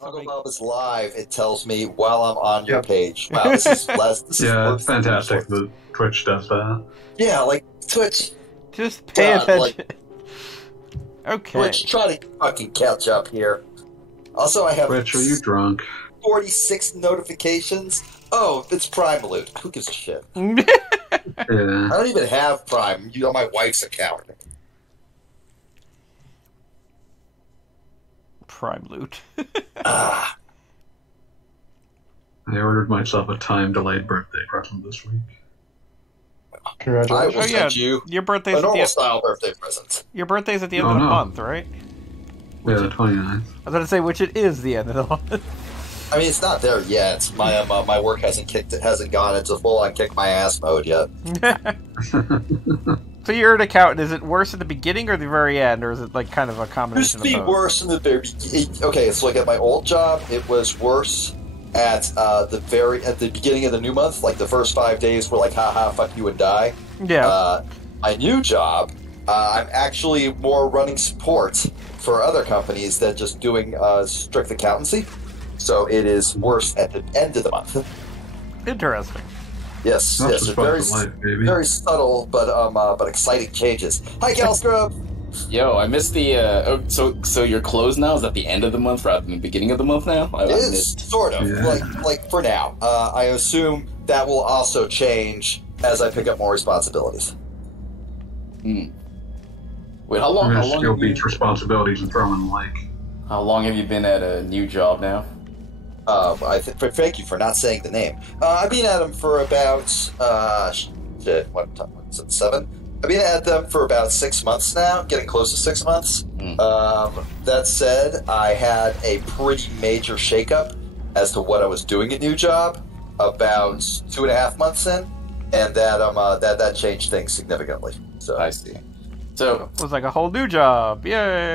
Toggle Bob is live. It tells me while I'm on your page. Wow, this is less. This is Yeah, worse it's than fantastic before. that Twitch does that. Yeah, like Twitch. Just pay God, attention. Okay. Twitch, try to fucking catch up here. Also, I have Twitch, are you drunk? 46 notifications. Oh, it's Prime Loot. Who gives a shit? Yeah. I don't even have Prime. You know, my wife's account. Prime loot. Ah, I ordered myself a time-delayed birthday present this week. I Congratulations. will Oh, yeah. send you Your birthday's a at the normal end. style birthday present. Your birthday's at the end Oh, of the no. month, right? Yeah, the 29th. I was gonna say which it is the end of the month. I mean, it's not there yet. My work hasn't gone into full on kick my ass mode yet. So you're an accountant. Is it worse at the beginning or the very end, or is it like kind of a It used combination to be of both? worse in the very. Okay, so like at my old job, it was worse at the beginning of the new month. Like the first 5 days were like, haha, fuck you and die. Yeah. My new job, I'm actually more running support for other companies than just doing strict accountancy. So it is worse at the end of the month. Interesting. Yes, That's yes, just it's very, fucking life, baby. very subtle but exciting changes. Hi, Galstrub. Yo, I missed the. So you're closed now? Is at the end of the month rather than the beginning of the month now? I It is missed. sort of Yeah. like for now. I assume that will also change as I pick up more responsibilities. Hmm. Wait, how long? I'm How gonna long? steal Have you, Beach responsibilities and throw them in the lake. how long have you been at a new job now? Thank you for not saying the name. I've been at them for about what's it, 7? I've been at them for about 6 months now, getting close to 6 months. That said, I had a pretty major shakeup as to what I was doing at new job about 2.5 months in, and that changed things significantly. So I see. So It was like a whole new job. Yay!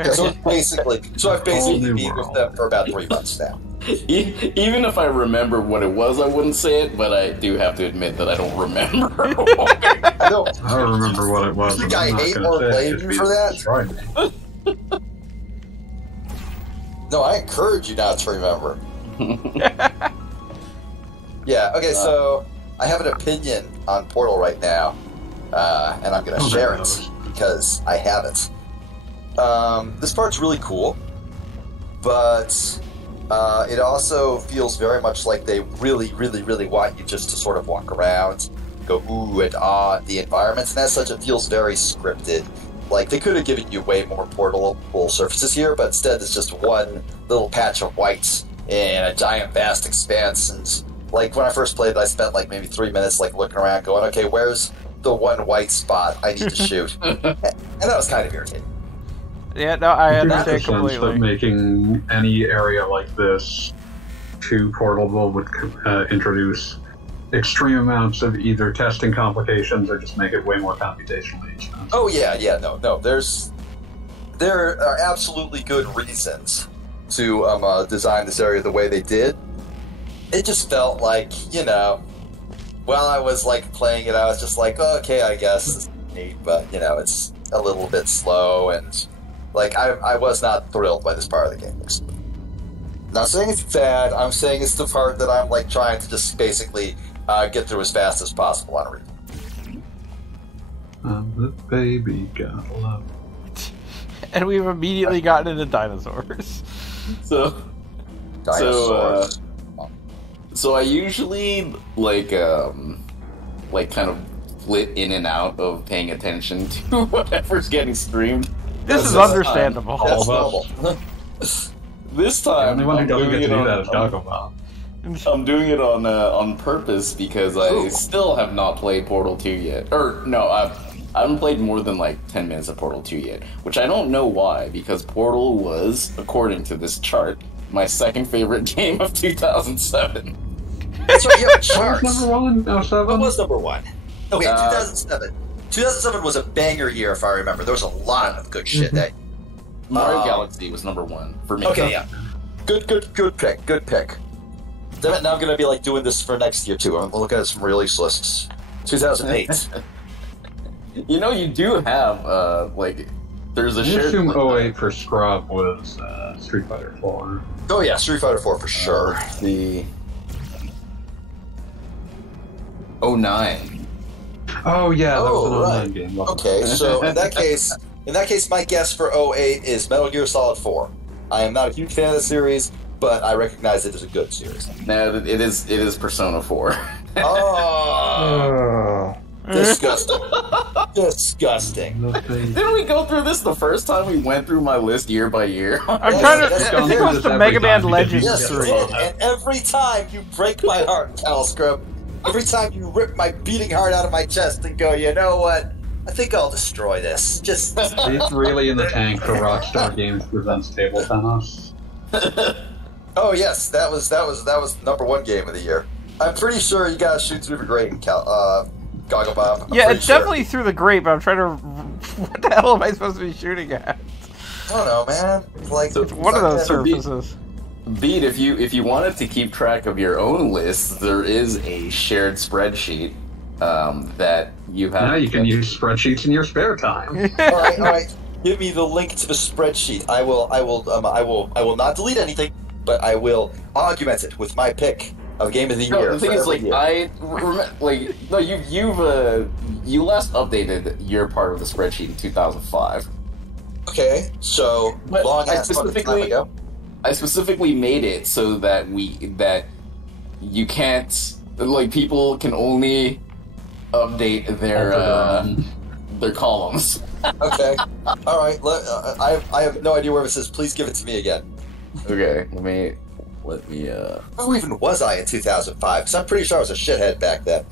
yeah, so I've basically Whole been new with world. them for about 3 months now. even if I remember what it was, I wouldn't say it. But I do have to admit that I don't remember. I don't. I don't remember what it was. You think but I I'm not hate gonna or say it blame just you because for that? it destroyed me. No, I encourage you not to remember. Yeah, okay, so I have an opinion on Portal right now, and I'm going to Oh, share that it knows. because I have it. This part's really cool, but it also feels very much like they really, really, really want you just to sort of walk around, go ooh and ah at the environments, and as such, it feels very scripted. Like, they could have given you way more portable surfaces here, but instead it's just one little patch of white in a giant, vast expanse, and like, when I first played it, I spent like maybe 3 minutes like looking around going, okay, where's the one white spot I need to shoot? And that was kind of irritating. Yeah, no, I I do get the understand sense that completely. making any area like this too portable would introduce extreme amounts of either testing complications or just make it way more computationally expensive. Oh yeah, no. There are absolutely good reasons to design this area the way they did. It just felt like, while I was like playing it, I was just like, oh, okay, I guess this is neat, but it's a little bit slow, and like I was not thrilled by this part of the game. Not saying it's bad. I'm saying it's the part that I'm like trying to just basically get through as fast as possible on a read. The baby got love. And we've immediately gotten into dinosaurs. Dinosaurs. So I usually like kind of flit in and out of paying attention to whatever's getting streamed. This is That's understandable. That's All of normal. This The time only one who I'm doesn't doing get to it do on, that is Doggo. I'm doing it on purpose because I Ooh. still have not played Portal 2 yet. Or no, I haven't played more than like 10 minutes of Portal 2 yet, which I don't know why, because Portal was, according to this chart, my second favorite game of 2007. That's right, you have What was charts. number one? No, What 7? was number one? Okay, Uh, 2007. 2007 was a banger year, if I remember. There was a lot of good shit that. Mario Galaxy was number one for me. Okay, yeah. Good pick. Good pick. Damn it, now I'm gonna be like doing this for next year too. I'm looking at some release lists. 2008. You know, you do have there's a I shared. assume 08 for Scrub was Street Fighter 4. Oh yeah, Street Fighter 4 for sure. The 09. Oh yeah, that was an Oh, online right. game. wasn't Okay, so in that case, my guess for 08 is Metal Gear Solid 4. I am not a huge fan of the series, but I recognize it as a good series. No, it is Persona 4. Oh, disgusting. Disgusting. Nothing. Didn't we go through this the first time we went through my list year by year? I'm Yes, trying to. yes, I think it was yes, the every Mega Man time. Legends Yes, you 3. did. And every time you break my heart, Calscrub, every time you rip my beating heart out of my chest and go, you know what? I think I'll destroy this. Just It's really in the tank for Rockstar Games presents Table Tennis. oh yes, that was number one game of the year. I'm pretty sure you guys shoot through the grate, Goggle Bob. I'm Yeah, pretty it's sure. definitely through the grape. I'm trying to. What the hell am I supposed to be shooting at? I don't know, man. Like So It's one of those fucking- surfaces. Beat, if you wanted to keep track of your own lists, there is a shared spreadsheet that you have. Now you can use spreadsheets in your spare time. All right. Give me the link to the spreadsheet. I will not delete anything, but I will augment it with my pick of game of the No, year. the thing for is, every like, year. you last updated your part of the spreadsheet in 2005. Okay, so But long I ass fucking time specifically- ago. I specifically made it so that you can't, like, people can only update their columns. Okay, all right. I have no idea where this is. Please give it to me again. Okay, let me. Who even was I in 2005? Because I'm pretty sure I was a shithead back then.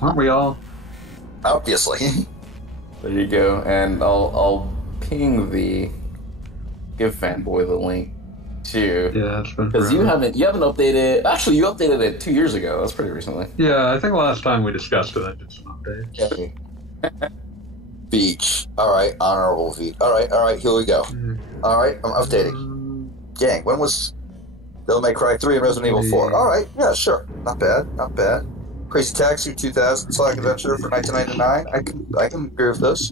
Aren't we all? Obviously. There you go, and I'll ping give Fanboy the link too. Yeah, it's been Because forever. you haven't updated. Actually, you updated it 2 years ago. That's pretty recently. Yeah, I think last time we discussed it, I did some updates. Okay. Beach. All right, honorable beach. All right. Here we go. All right, I'm updating. Dang, when was Devil May Cry 3 and Resident Evil 4? All right, yeah, sure. Not bad. Crazy Taxi 2000, Sonic Adventure for 1999. I can agree with those.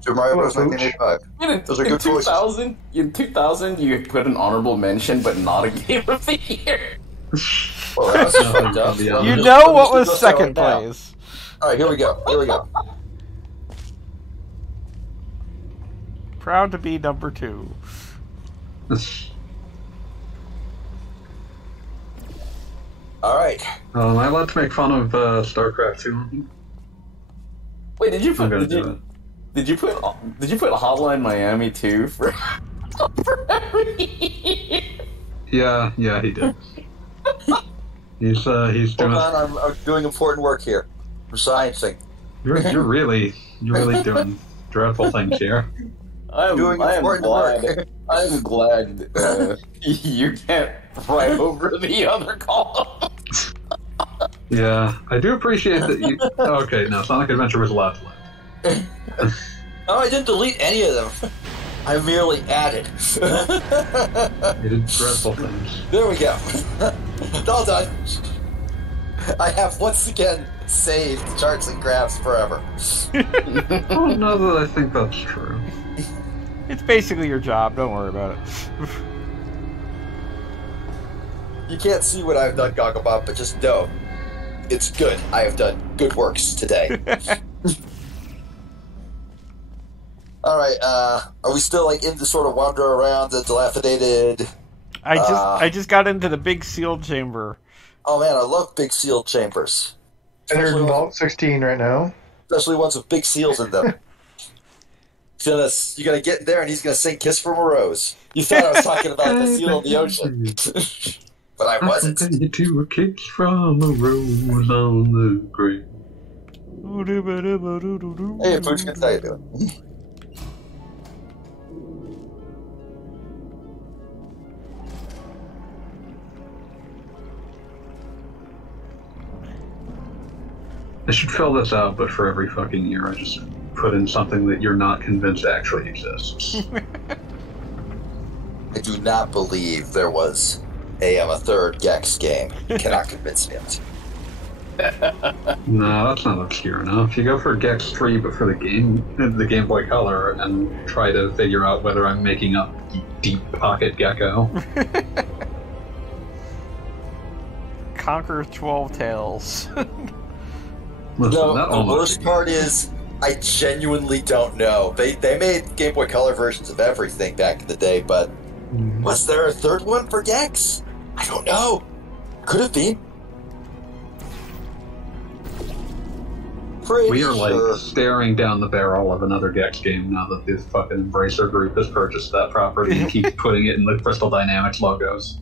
Super Mario Bros. 1985. Those are good choices. 2000, in 2000, you put an honorable mention, but not a game of the year. Well, that was fucked up. You You Just- know what just was go second now. place. All right, here we go. Proud to be number 2. All right. Am I allowed to make fun of StarCraft 2? Wait, did you put? I'm gonna Did do you, it. did you put? Did you put Hotline Miami 2 for? Yeah, he did. He's Hold doing. on, I'm doing important work here. I'm sciencing. You're really doing dreadful things here. I Doing am important glad. work. I'm glad you can't write over the other column. Yeah, I do appreciate that you. Okay, no, Sonic Adventure was allowed to live. No, I didn't delete any of them. I merely added. You did dreadful things. There we go. All done. I have once again saved charts and graphs forever. I don't know that I think that's true. It's basically your job. Don't worry about it. You can't see what I've done, Gogglebop, but just know it's good. I have done good works today. All right, are we still like in the sort of wander around the dilapidated? I just got into the big sealed chamber. Oh man, I love big sealed chambers, Entered in Vault 16 right now. especially ones with big seals in them. You're gonna get in there and he's gonna sing "Kiss from a Rose." You thought I was talking about the seal of the ocean, but I wasn't. Company to a kiss from a rose on the grave. Hey, Poochkins, how you doing? I should fill this out, but for every fucking year, I just put in something that you're not convinced actually exists. I do not believe there was a third Gex game. Cannot convince me of it. No, that's not obscure enough. You go for Gex 3, but for the Game Boy Color, and try to figure out whether I'm making up Deep Pocket Gecko. Conquer 12 Tails. Listen, No, that the almost worst part is I genuinely don't know. They made Game Boy Color versions of everything back in the day, but was there a third one for Gex? I don't know. Could have been. Pretty We are sure. staring down the barrel of another Gex game now that this fucking Embracer group has purchased that property and keeps putting it in the Crystal Dynamics logos.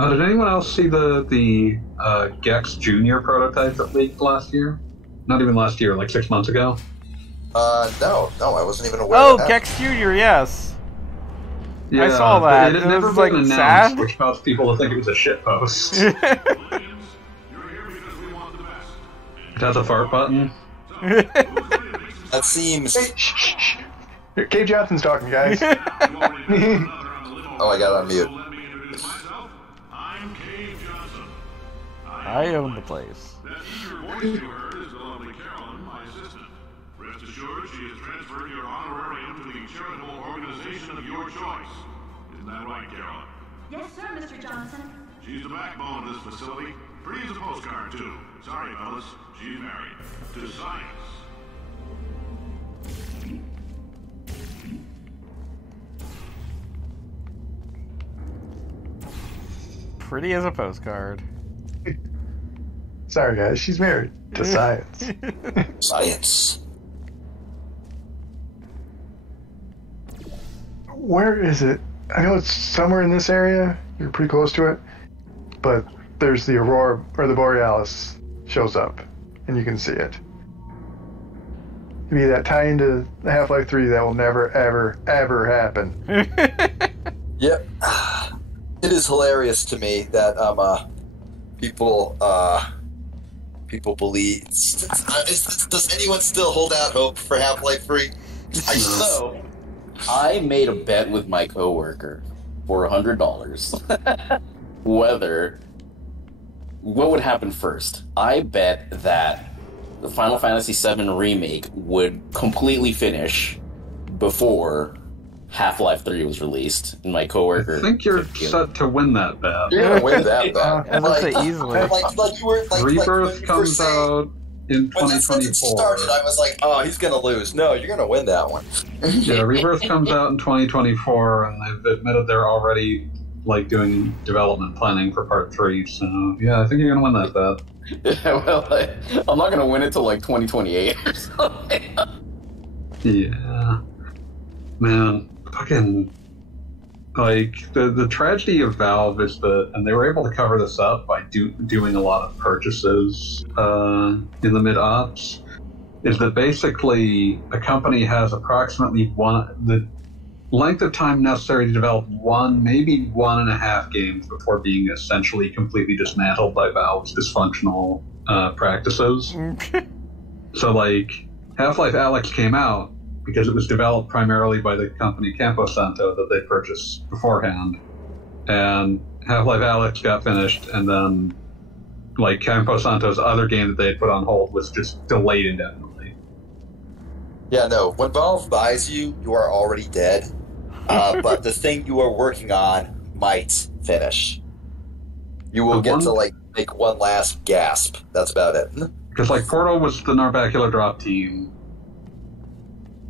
Oh, did anyone else see the Gex Junior prototype that leaked last year? Not even last year, like 6 months ago. No, I wasn't even aware Oh, of that. Gex Junior, yes. Yeah, I saw that. It had It never was, been like, announced, sad. which caused people to think it was a shitpost. It has a fart button. That seems... Hey, shh. Cave Johnson's talking, guys. Oh, I got it on mute. I own the place. That eager voice you heard is the lovely Carolyn, my assistant. Rest assured, she has transferred your honorarium to the charitable organization of your choice. Isn't that right, Carolyn? Yes, sir, Mr. Johnson. She's the backbone of this facility. Pretty as a postcard, too. Sorry, fellas. She's married. To science. Pretty as a postcard. Sorry, guys. She's married to science. Science. Where is it? I know it's somewhere in this area. You're pretty close to it. But there's the Aurora, or the Borealis shows up, and you can see it. Maybe that tie into Half-Life 3 that will never, ever, ever happen. Yep. It is hilarious to me that people believe. Does anyone still hold out hope for Half-Life 3? So, I made a bet with my coworker for $100 whether what would happen first. I bet that the Final Fantasy VII remake would completely finish before Half-Life 3 was released, and my coworker. I think you're set to win that bet. You're gonna win that bet. I would say easily. Like you were like Rebirth when you comes were saying- out in When that sentence 2024. started, I was like, "Oh, he's gonna lose." No, you're gonna win that one. Yeah, Rebirth comes out in 2024, and they've admitted they're already like doing development planning for Part 3. So yeah, I think you're gonna win that bet. Yeah, well, I'm not gonna win it till like 2028 or something. Yeah, man, fucking like the tragedy of Valve is that, and they were able to cover this up by doing a lot of purchases in the mid ops. Is that basically a company has approximately the length of time necessary to develop one, maybe 1.5 games before being essentially completely dismantled by Valve's dysfunctional practices. So, like, Half-Life Alyx came out because it was developed primarily by the company Campo Santo that they purchased beforehand. And Half-Life Alyx got finished, and then, like, Campo Santo's other game that they had put on hold was just delayed indefinitely. Yeah, no. When Valve buys you, you are already dead. But the thing you are working on might finish. You will get to like make one last gasp. That's about it. Because, like, Portal was the Narbacular Drop team.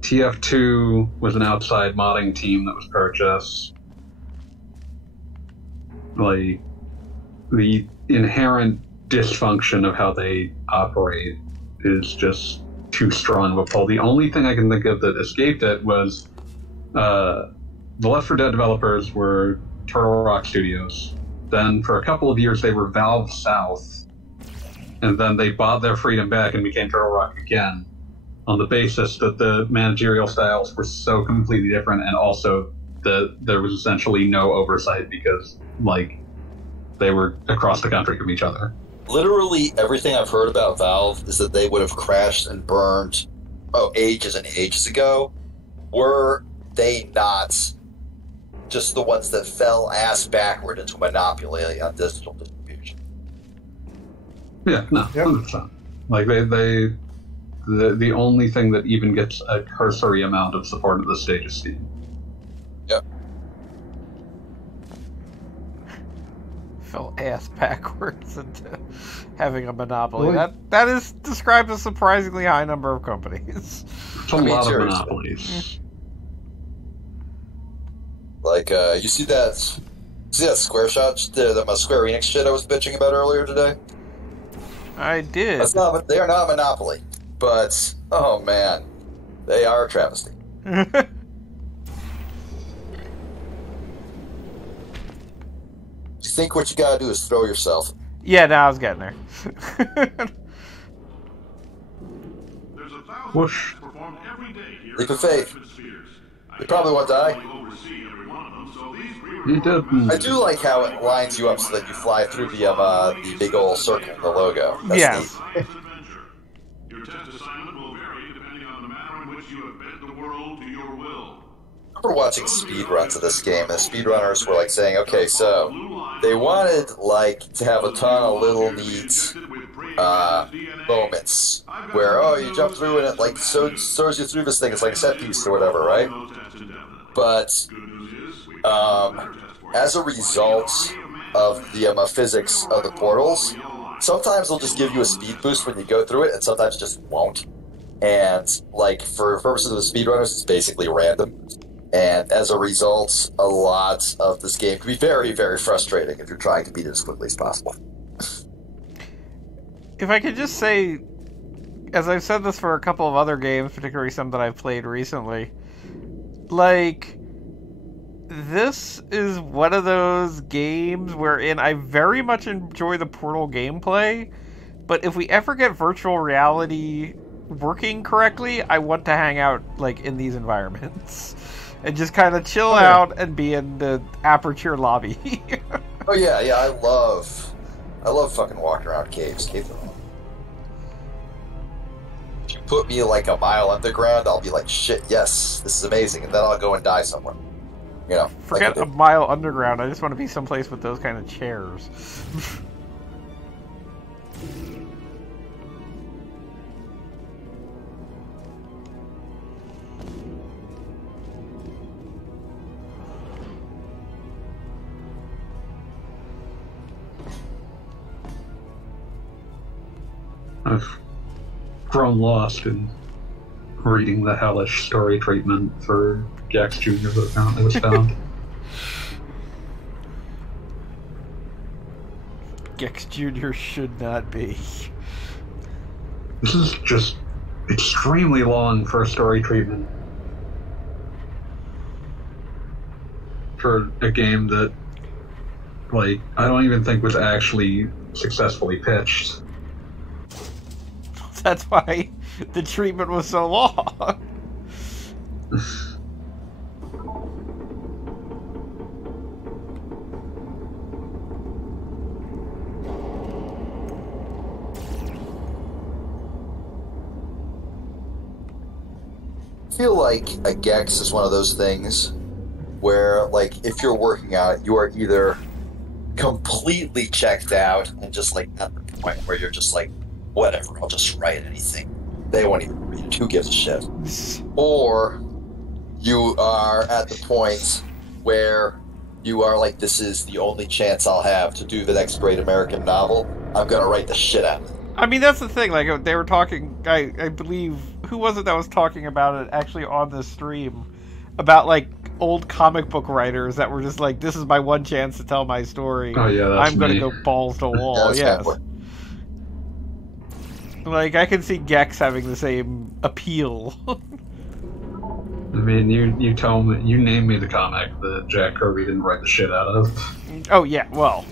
TF2 was an outside modding team that was purchased. Like, the inherent dysfunction of how they operate is just too strong of a pull. The only thing I can think of that escaped it was the Left 4 Dead developers were Turtle Rock Studios. Then for a couple of years they were Valve South. And then they bought their freedom back and became Turtle Rock again, on the basis that the managerial styles were so completely different, and also that there was essentially no oversight because, like, they were across the country from each other. Literally everything I've heard about Valve is that they would have crashed and burned ages and ages ago. Were they not just the ones that fell ass backward into monopoly on digital distribution? Yeah, no, Yep. 100%. Like the only thing that even gets a cursory amount of support at this stage is Steam. Yep. Fell ass backwards into having a monopoly. Really? That is described as a surprisingly high number of companies. It's a lot of seriously. monopolies. Like, you see that Square shot, the Square Enix shit I was bitching about earlier today? I did. They are not a monopoly, but oh man, they are a travesty. You think what you gotta do is throw yourself. Yeah, no, I was getting there. There's 1,000 Whoosh. tests performed every day here Leap at of faith. Judgment Spheres. You probably won't die. Oversee every one of them, so these You did. I do like how it lines you up so that you fly through the big old circle in the logo. That's Yes. neat. adventure. Your test assignment will vary depending on the manner in which you have bent the world to your will. I remember watching speedruns of this game, and the speedrunners were like saying, okay, so they wanted like to have a ton of little neat moments where, oh, you jump through and it like throws you through this thing, it's like a set piece or whatever, right? But as a result of the physics of the portals, sometimes they'll just give you a speed boost when you go through it, and sometimes it just won't. And like for purposes of the speedrunners, it's basically random. And as a result, a lot of this game can be very, very frustrating if you're trying to beat it as quickly as possible. If I could just say, as I've said this for a couple of other games, particularly some that I've played recently, like, this is one of those games wherein I very much enjoy the Portal gameplay, but if we ever get virtual reality working correctly, I want to hang out, like, in these environments. And just kind of chill out and be in the Aperture lobby. Oh yeah, I love fucking walking around caves. Caves are fun. If you put me like a mile underground, I'll be like, shit, yes, this is amazing, and then I'll go and die somewhere. You know, Forget like a mile underground, I just want to be someplace with those kind of chairs. I've grown lost in reading the hellish story treatment for Gex Jr. that apparently was found. Gex Jr. should not be. This is just extremely long for a story treatment. For a game that, like, I don't even think was actually successfully pitched. That's why the treatment was so long. I feel like a Gex is one of those things where, like, if you're working on it, you are either completely checked out and just, like, at the point where you're just like, whatever, I'll just write anything. They won't even read it. Who gives a shit? Or you are at the point where you are like, this is the only chance I'll have to do the next great American novel. I'm gonna write the shit out of it. I mean, that's the thing. Like, they were talking. I believe, who was it that was talking about it actually on the stream about like old comic book writers that were just like, this is my one chance to tell my story. Oh yeah, that's I'm gonna me. go balls to the wall. that's Yes. kind of Like, I can see Gex having the same appeal. I mean, you tell me, you name me the comic that Jack Kirby didn't write the shit out of. Oh yeah, well,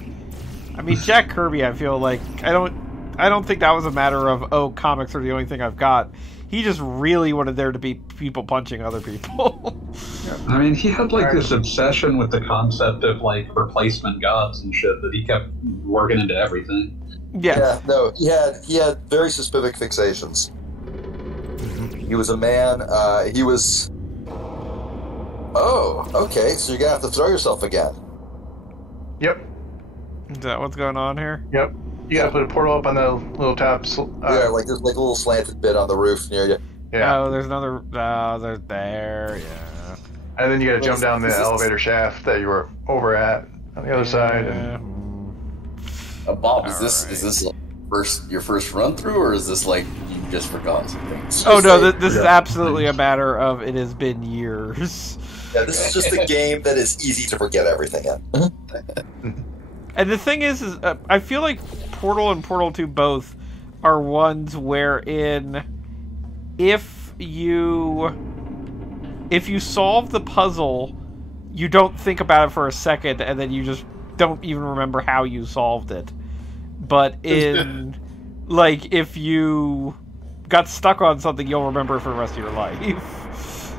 I mean, Jack Kirby, I feel like I don't think that was a matter of, oh, comics are the only thing I've got. He just really wanted there to be people punching other people. I mean, he had like this obsession with the concept of like replacement gods and shit that he kept working into everything. Yes. Yeah, no, he had very specific fixations. He was a man, he was... Oh, okay, so you're gonna have to throw yourself again. Yep. Is that what's going on here? Yep. You gotta put a portal up on the little top. Yeah, like there's like a little slanted bit on the roof near you. Yeah. Oh, there's another. Oh, there's there. Yeah. And then you gotta jump down the Is this- elevator shaft that you were over at on the other side. And Bob, is All this right. is this like your first run through, or is this like you just forgotten some things? Oh no, Just this is Yeah. absolutely a matter of it has been years. Yeah, this is just a game that is easy to forget everything in. And the thing is I feel like Portal and Portal 2 both are ones wherein if you solve the puzzle, you don't think about it for a second, and then you just don't even remember how you solved it. But in, like, if you got stuck on something, you'll remember it for the rest of your life.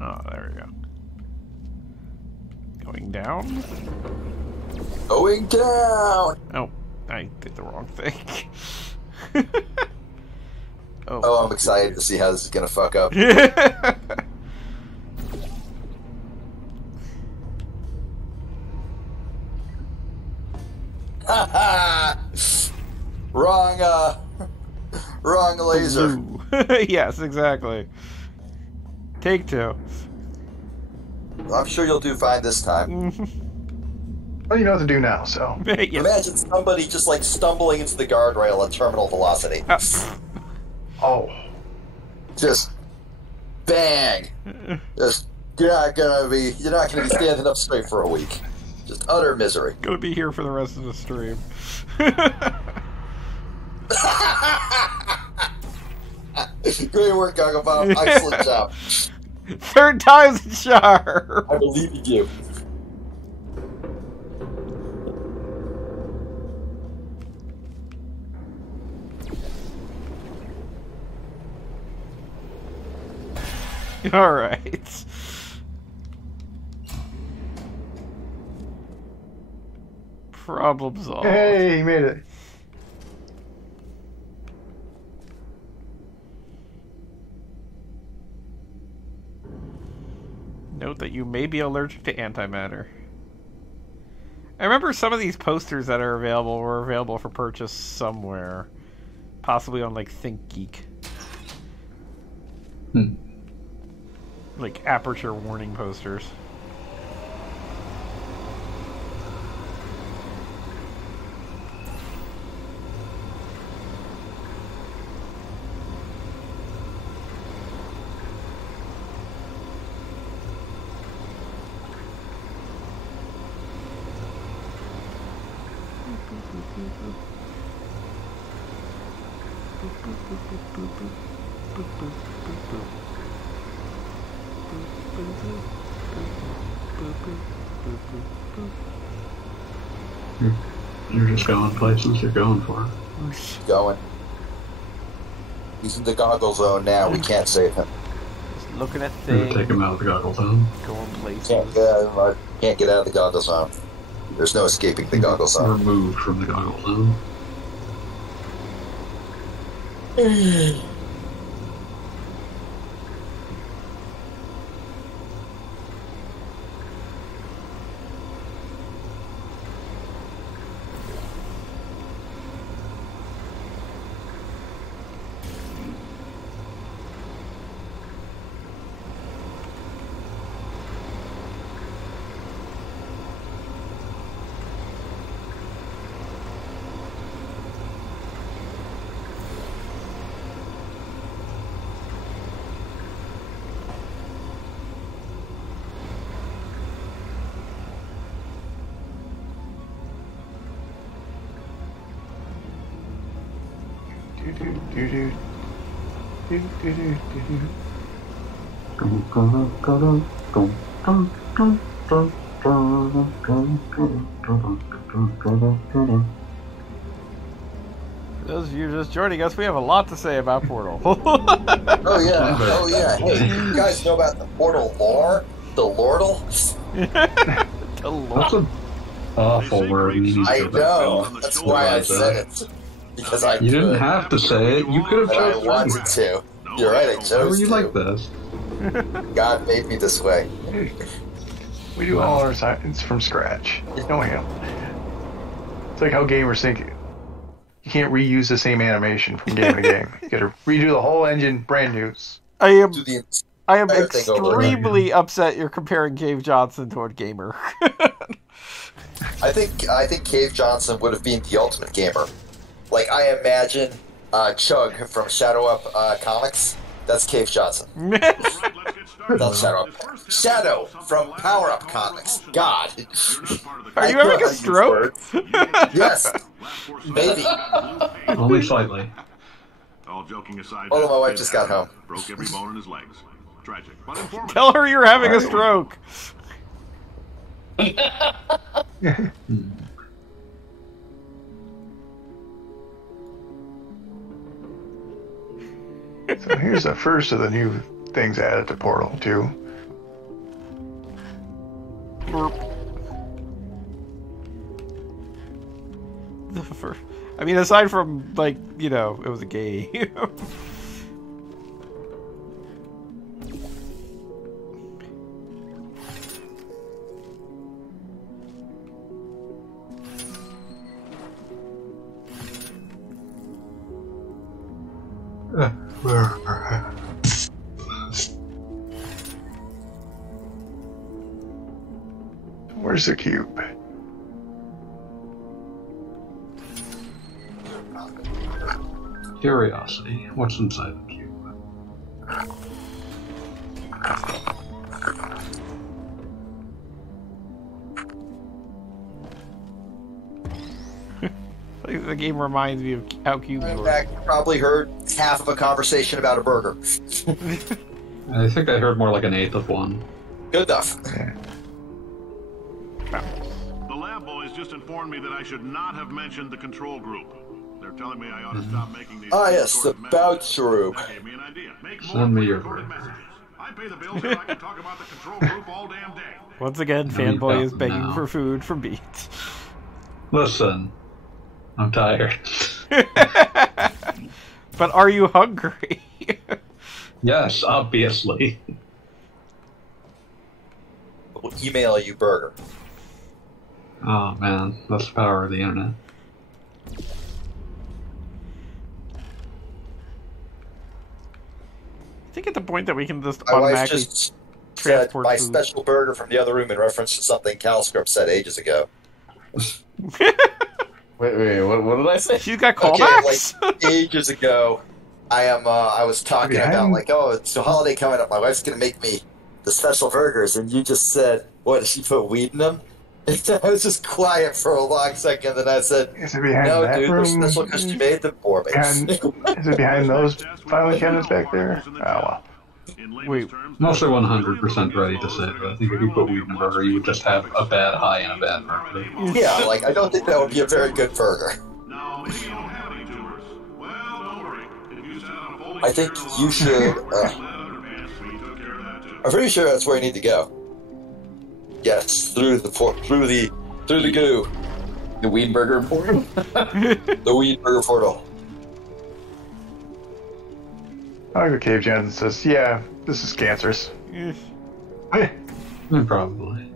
Oh, there we go. Going down? Going down. Oh, I did the wrong thing. Oh, I'm excited to see how this is gonna fuck up. wrong, wrong laser. Blue. Yes, exactly. Take two. I'm sure you'll do fine this time. well, you know what to do now. So Yes. Imagine somebody just like stumbling into the guardrail at terminal velocity. oh, Just bang. Just you're not gonna be standing up straight for a week. Just utter misery. Gonna be here for the rest of the stream. Great work, Gagabomb. Excellent job. Third time's a charm. I believe in you. All right. Problem solved. hey, he made it. Note that you may be allergic to antimatter. I remember some of these posters that are available were available for purchase somewhere. Possibly on, like, ThinkGeek. Like, aperture warning posters. You're just going places you're going for. Going. He's in the goggle zone now. We can't save him. Just looking at You're gonna things, take him out of the goggle zone. going places. Can't get out of the goggle zone. There's no escaping the goggle zone. Removed from the goggle zone. For those of you just joining us, we have a lot to say about Portal. Oh yeah. Oh yeah. Hey, you guys know about the Portal lore? The Lordle? The Lord. That's an awful word. You need to I go back know. and That's why I realize said that. it. Because I You didn't could. have to say it. You could have But I chosen. wanted to. You're right, I chose Why were you to. like this? God made me this way. We do all our science from scratch. No him. It's like how gamers think you can't reuse the same animation from game to game. You gotta redo the whole engine, brand new. I am Do the I am entire thing over again. extremely upset you're comparing Cave Johnson to a gamer. I think Cave Johnson would have been the ultimate gamer. Like, I imagine Chug from Shadow Up Comics. That's Cave Johnson. Not Shadow Up. Shadow from Power Up Comics. God. Are you having a stroke? Yes. Maybe. Only slightly. All joking aside, Although my wife just got home. broke every bone in his legs. Tragic, but informative. Tell her you're having a stroke. So here's the first of the new things added to Portal 2. I mean, aside from, like, you know, it was a game. Where's the cube? Curiosity. What's inside the cube? The game reminds me of how cubes In work. fact, you probably heard half of a conversation about a burger. I think I heard more like an eighth of one. Good enough. Yeah. The lab boys just informed me that I should not have mentioned the control group. They're telling me I ought to stop making these. Ah, yes, the recorded bout messages. shrew. That gave me an idea. Make more Send me your recorded burger. messages. I pay the bills and I can talk about the control group all damn day. Once again, No, you Fanboy is don't begging now. for food from Beats. Listen, I'm tired. But are you hungry? Yes, obviously. We'll email you burger. Oh man, that's the power of the internet. I think at the point that we can just My wife automatically just said transport my food. special burger from the other room in reference to something CalScript said ages ago. Wait, what did I say? She's got Okay, callbacks? like ages ago, I was talking Behind- about like, oh, it's a holiday coming up. My wife's gonna make me the special burgers, and you just said, what? Did she put weed in them? And I was just quiet for a long second, then I said, Is it behind no, that dude, they're room? special because you made them for me. Behind, is it behind those filing cabinets back there? Oh well. In layman's Wait. terms, I'm also 100% ready to say that I think if you put weed in a burger, you would just have a bad high and a bad burger. Yeah, like I don't think that would be a very good burger. Now, maybe you don't have any tumors. Well, don't worry. If you sat on a folding I think chair you should. leather underpants, we took care of that too. I'm pretty sure that's where you need to go. Yes, through the goo, The weed burger portal? the weed burger portal. I like the Cave Johnson says, yeah, this is cancerous. Probably.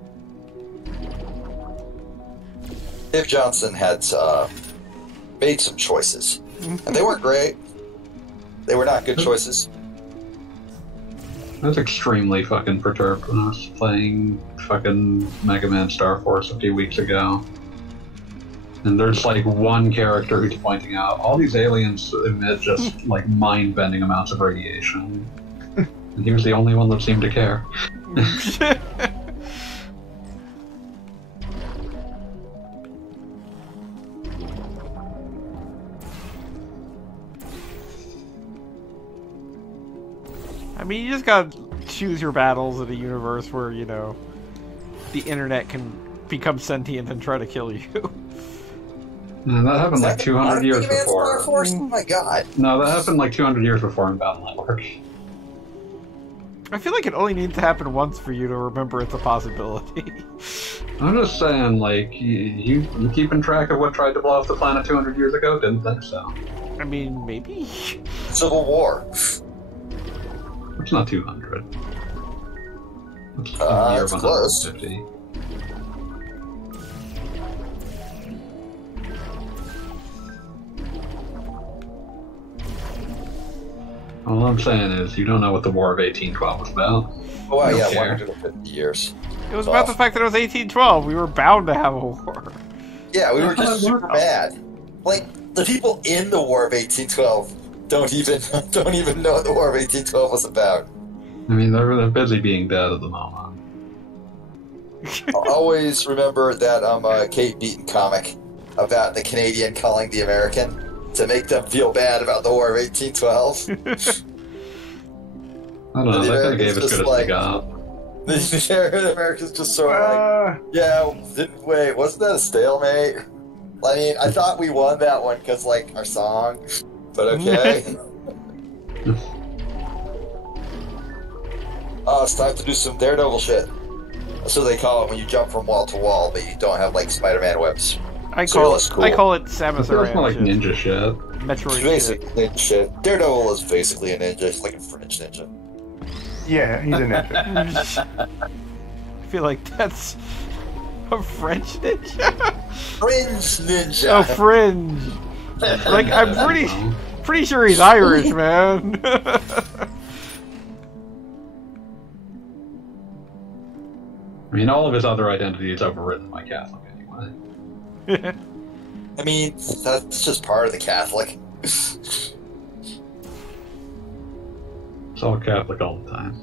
Dave Johnson had made some choices, and they weren't great. They were not good choices. I was extremely fucking perturbed when I was playing fucking Mega Man Star Force a few weeks ago. And there's like one character who's pointing out all these aliens emit just like mind-bending amounts of radiation. And he was the only one that seemed to care. I mean, you just gotta choose your battles in a universe where, you know, the internet can become sentient and try to kill you. And that happened like 200 years Star before. Force? Oh my god. No, that happened like 200 years before in Battle Network. I feel like it only needs to happen once for you to remember it's a possibility. I'm just saying, like, you keeping track of what tried to blow up the planet 200 years ago? Didn't think so. I mean, maybe. Civil War. It's not 200. It's a year It's of close. 150. All I'm saying is, you don't know what the War of 1812 was about. Oh, wow, I don't yeah, care. 150 years. It was about the fact that it was 1812. We were bound to have a war. Yeah, we were just Oh, super wow. mad. Like, the people in the War of 1812 don't even know what the War of 1812 was about. I mean, they're busy being dead at the moment. I'll always remember that Kate Beaton comic about the Canadian calling the American to make them feel bad about the War of 1812. I don't know, The that kind of Americans gave as just good as like- they got. The Americans just sort of like, yeah, wait, wasn't that a stalemate? I mean, I thought we won that one because, like, our song, but okay. Oh, it's time to do some Daredevil shit. That's what they call it when you jump from wall to wall, but you don't have, like, Spider-Man webs. I So call that's it. cool. I call it It Samus feels more like Aran shit. ninja shit. Metroid It's shit. basically ninja shit. Daredevil is basically a ninja. It's like a French ninja. Yeah, he's a ninja. I feel like that's a French ninja. Fringe ninja! A fringe. Like I'm pretty sure he's Irish, man. I mean, all of his other identity is overwritten by Catholic anyway. I mean, that's just part of the Catholic. It's all Catholic all the time.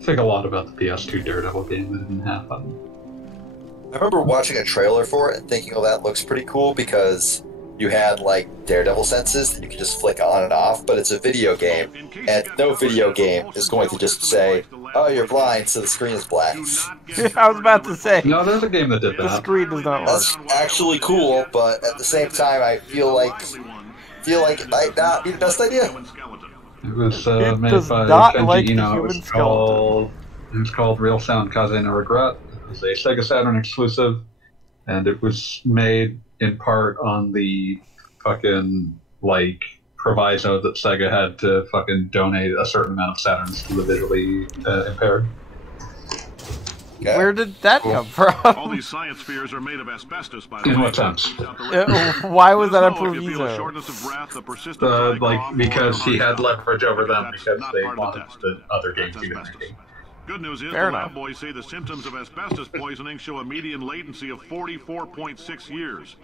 I think a lot about the PS2 Daredevil game that didn't happen. I remember watching a trailer for it and thinking, oh, that looks pretty cool because you had, like, Daredevil senses that you could just flick on and off, but it's a video game, and no video game is going to just say, oh, you're blind, so the screen is black. I was about to say No, there's a game that did the that. screen does not work. That's actually cool, but at the same time, I feel like it might not be the best idea. It was It made does by not Kenji like the Ino. human It was called Real Sound Kaze no Regret. It was a Sega Saturn exclusive, and it was made in part on the fucking, like, proviso that Sega had to fucking donate a certain amount of Saturns to the visually impaired. Okay. Where did that come All from? these science spheres are made of asbestos, by the In way. what sense? Why was that a Let us know if you feel a proviso? shortness of breath, a persistent dry Like, cough, or because a he heart had stop. leverage over them That's because not they part of the wanted test. the other games That's he was asbestos. making. Good news is Fair the enough. lab boys say the symptoms of asbestos poisoning show a median latency of 44.6 years.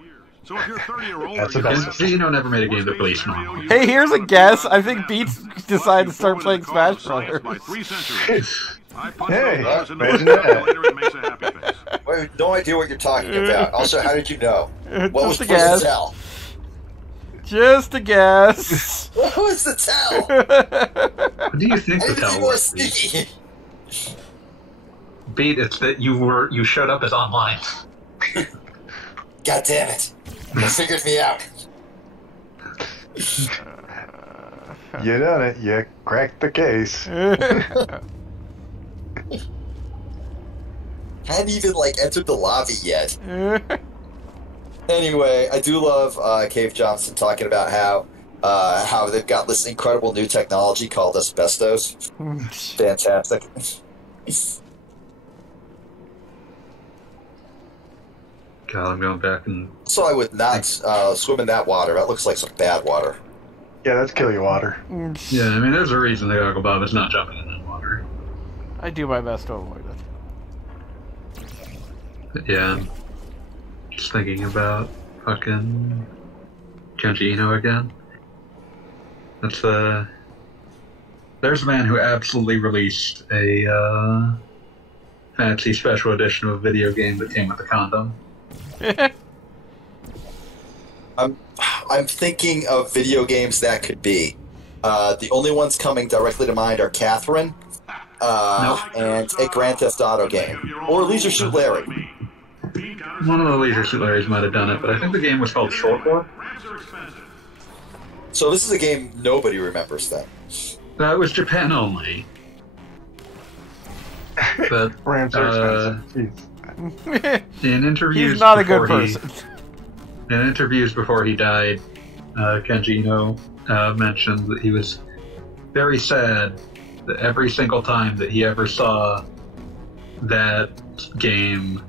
So if you're 30 or older, That's the you best. have- Kenji never made a game that plays normal. Hey, here's a guess. I think Beats decided to start playing Smash Brothers. By 3 centuries. I punched Hey, those numbers into imagine a that. calculator and makes a happy face. Wait, no idea what you're talking about. Also, how did you know? What was Just the a guess. tell? Just a guess. What was the tell? What do you think the Anything tell more was? Beat? sneaky? Beat, it's that you showed up as online. God damn it! You figured me out. You done it. You cracked the case. Hadn't even entered the lobby yet. Anyway, I do love Cave Johnson talking about how they've got this incredible new technology called asbestos. Fantastic. God, I'm going back and So I would not swim in that water. That looks like some bad water. Yeah, that's kill you water. yeah, I mean, there's a reason the Goggle Bob is not jumping in that water. I do my best to avoid it. But yeah, I'm just thinking about fucking Kenji Ino again. That's there's a man who absolutely released a fancy special edition of a video game that came with a condom. I'm thinking of video games that could be. The only ones coming directly to mind are Catherine, and a Grand Theft Auto game, or Leisure Suit Larry. One of the Leisure Suit Larrys might have done it, but I think the game was called Short War. So this is a game nobody remembers then. That was Japan only. But Rams are expensive. Jeez. in interviews, He's not a good before person. In interviews before he died, Kenji Ino mentioned that he was very sad that every single time that he ever saw that game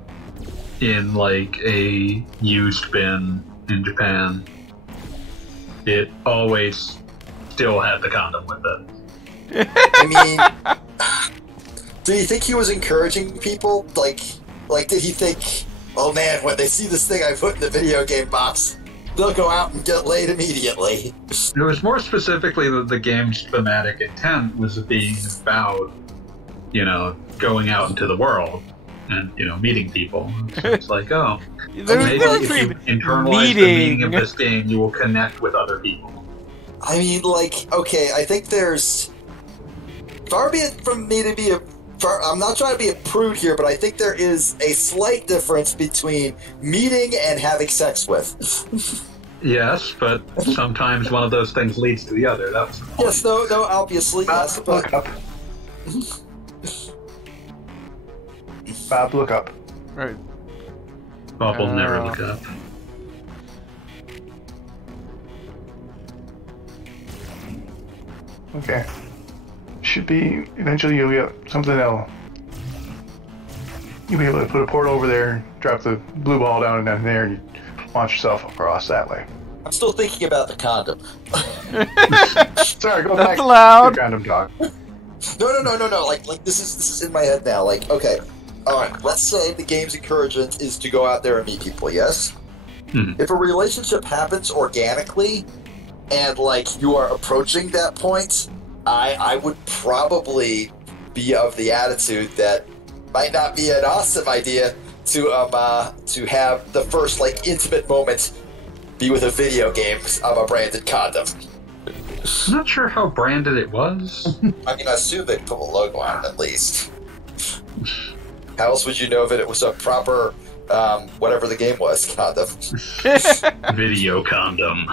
in like a used bin in Japan, it always still had the condom with it. I mean, do you think he was encouraging people? Like, did he think, oh man, when they see this thing I put in the video game box, they'll go out and get laid immediately? It was more specifically that the game's thematic intent was being about, you know, going out into the world and, you know, meeting people. So it's like, oh, There's maybe no if you between internalize the meaning of this game, you will connect with other people. I mean, like, okay, I think there's... Far be it from me to be a... I'm not trying to be a prude here, but I think there is a slight difference between meeting and having sex with. Yes, but sometimes one of those things leads to the other. That's the point. Yes, no, obviously, yes, Bob, but... look up. Bob, look up. Right. Bob will never look up. Okay. Should be, eventually you'll get something that'll... You'll be able to put a portal over there, drop the blue ball down in there, and you launch yourself across that way. I'm still thinking about the condom. Sorry, go That's back allowed. to random talk. No. Like this is in my head now. Like, okay, all right. Let's say the game's encouragement is to go out there and meet people. Yes. If a relationship happens organically, and like you are approaching that point, I would probably be of the attitude that might not be an awesome idea to have the first like intimate moment be with a video game of a branded condom. I'm not sure how branded it was. I mean, I assume they put a logo on it at least. How else would you know if it was a proper, whatever the game was, condom? Video condom.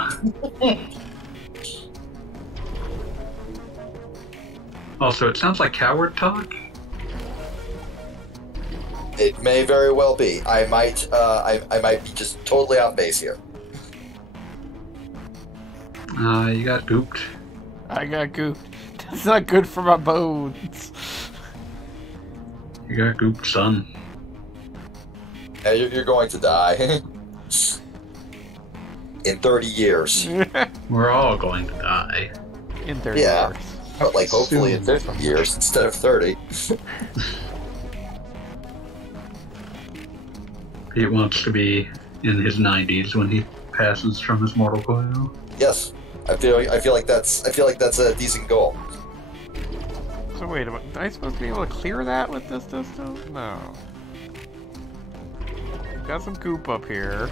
Also, it sounds like coward talk. It may very well be. I might be just totally off base here. You got gooped. I got gooped. That's not good for my bones. You got gooped, son. Yeah, you're going to die. In 30 years. We're all going to die. In 30 Yeah. years. But like, hopefully in 50 years instead of 30. He wants to be in his 90s when he passes from his mortal coil. Yes. I feel like that's a decent goal. So wait a minute, am I supposed to be able to clear that with this distance? No. Got some goop up here.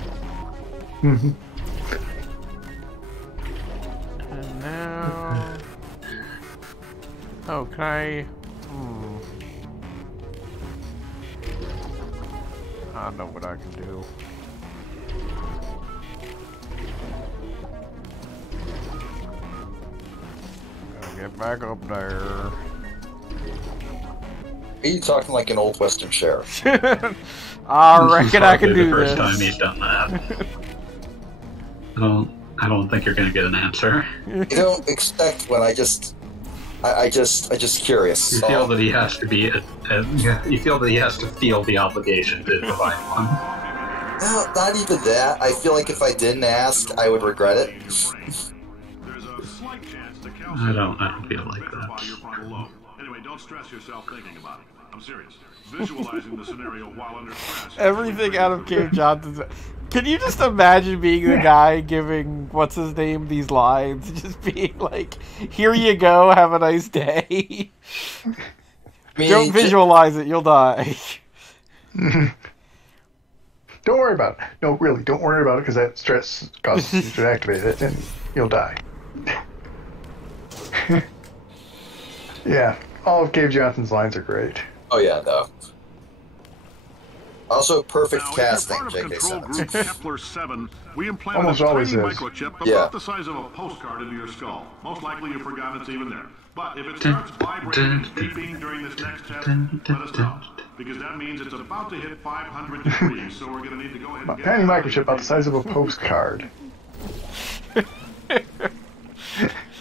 And now... Oh, can I... I know what I can do. Gotta get back up there. Are you talking like an old Western sheriff? I reckon I can Probably do the this. first time he's done that. I don't think you're gonna get an answer. You don't expect when I just curious. You feel that he has to be. You feel that he has to feel the obligation to provide one. No, not even that. I feel like if I didn't ask, I would regret it. There's a slight chance the I don't feel like that. Anyway, don't stress yourself thinking about it. I'm serious. Visualizing the scenario while under stress. Everything out of Cave Johnson's. Can you just imagine being the guy giving what's his name these lines? Just being like, "Here you go, have a nice day." Don't visualize it, you'll die. Don't worry about it. No, really, don't worry about it because that stress causes you to activate it and you'll die. Yeah, all of Cave Johnson's lines are great. Oh yeah, no. Also, perfect Now, casting, if you're part of J.K. Control Simmons. Group Kepler 7, we implanted Almost a always tiny is. microchip about Yeah. the size of a postcard into your skull. Most likely you forgot it's even there. But if it starts vibrating and beeping during this next test, let us know. Because that means it's about to hit 500 degrees, so we're going to need to go ahead A and get tiny it. microchip about the size of a postcard.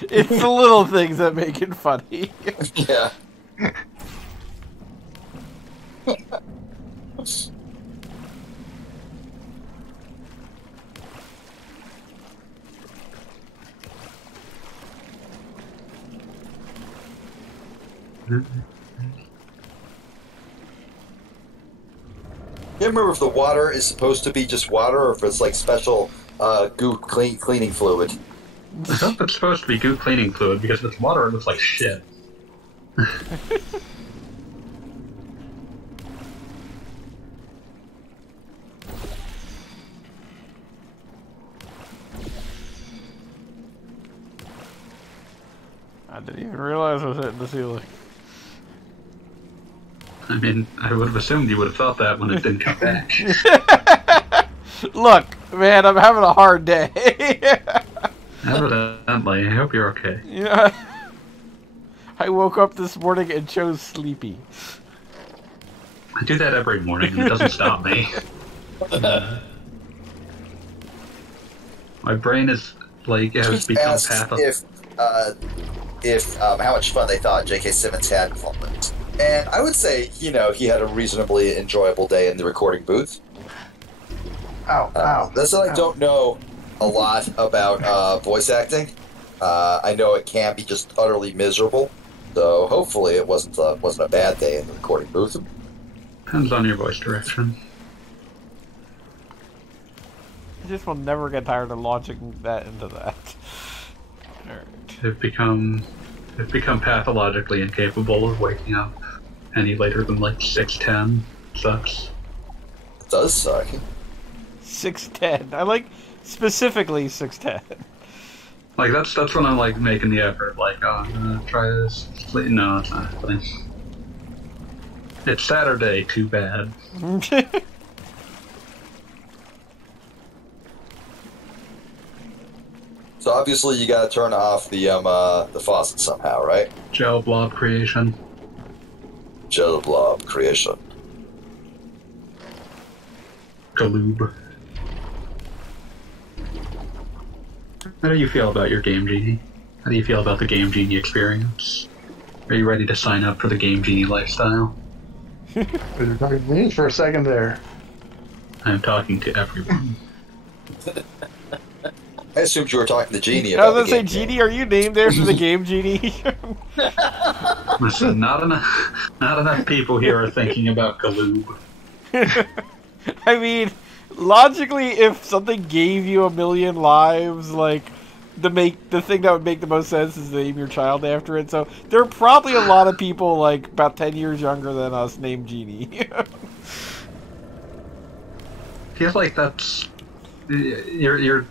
It's the little things that make it funny. Yeah. Can't remember if the water is supposed to be just water or if it's like special goop cleaning fluid. I thought it's supposed to be goop cleaning fluid because if it's water, it looks like shit. I didn't even realize I was hitting the ceiling. I mean, I would have assumed you would have thought that when it didn't come back. Look, man, I'm having a hard day. Evidently, I hope you're okay. Yeah. I woke up this morning and chose sleepy. I do that every morning and it doesn't stop me. My brain is, like, has become Asked if how much fun they thought J.K. Simmons had in Fulton. And I would say, he had a reasonably enjoyable day in the recording booth. That's that I don't know a lot about voice acting. I know it can be just utterly miserable, so hopefully it wasn't a bad day in the recording booth. Depends on your voice direction. I just will never get tired of launching that into that. Alright. They've become pathologically incapable of waking up any later than like 6:10. Sucks. It does suck. 6:10. I like specifically 6:10. Like that's when I'm like making the effort. Like, oh, I'm gonna try this. No, it's not happening. It's Saturday. Too bad. So obviously you got to turn off the faucet somehow, right? Gel blob creation. Gel blob creation. Galoob. How do you feel about your Game Genie? How do you feel about the Game Genie experience? Are you ready to sign up for the Game Genie lifestyle? You're talking to me for a second there. I'm talking to everyone. I assumed you were talking to Genie I about was the gonna say, game. Genie, are you named after the Game Genie? Listen, not enough people here are thinking about Galoob. I mean, logically, if something gave you 1,000,000 lives, like, the thing that would make the most sense is to name your child after it. So there are probably a lot of people, like, about 10 years younger than us named Genie. Feels like that's you're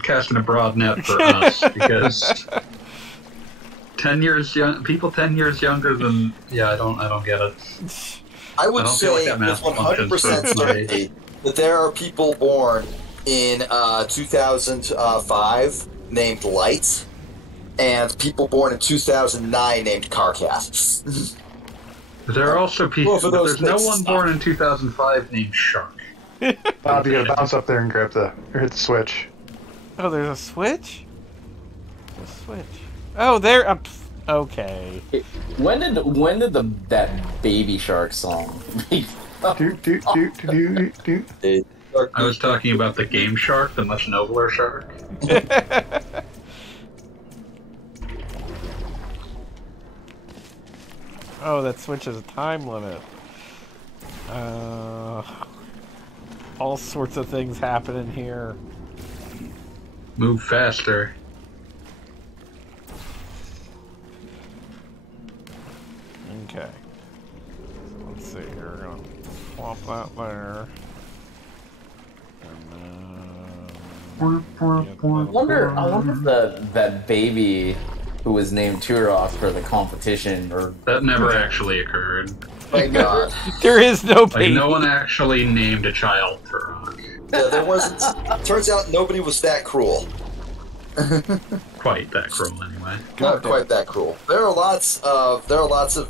casting a broad net for us because 10 years people 10 years younger than I don't get it. I would don't feel say like that with math 100% functions for certainty that there are people born in 2005 named Light, and people born in 2009 named Carcass. There are also people. Well, for but those there's no things, one born in 2005 named Shark. Bob, you gotta bounce up there and grab or hit the switch. Oh, there's a switch? A switch. Oh, there. Okay. When did that Baby Shark song? Do. I was talking about the game Shark, the much nobler Shark. Oh, that switch has a time limit. All sorts of things happening here. Move faster. Okay. So let's see here. We're gonna swap that there. And I wonder if that baby who was named Turok for the competition or That never actually occurred. My God. there is no Like, baby. no one actually named a child Turok. Yeah, there wasn't. Turns out nobody was that cruel. Quite that cruel, anyway. Not quite that cruel. There are lots of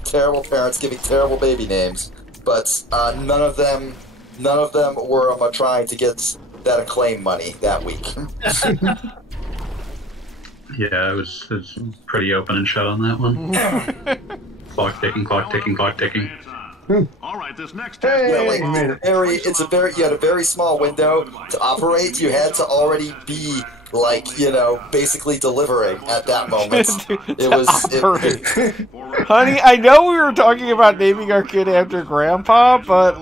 terrible parents giving terrible baby names, but none of them were trying to get that acclaim money that week. Yeah, it was pretty open and shut on that one. Clock ticking, clock ticking, clock ticking. All right, this next Hey, test Like, you made it. you had a very small window to operate. You had to already be like, basically delivering at that moment. It was, Operate. Honey, I know we were talking about naming our kid after Grandpa, but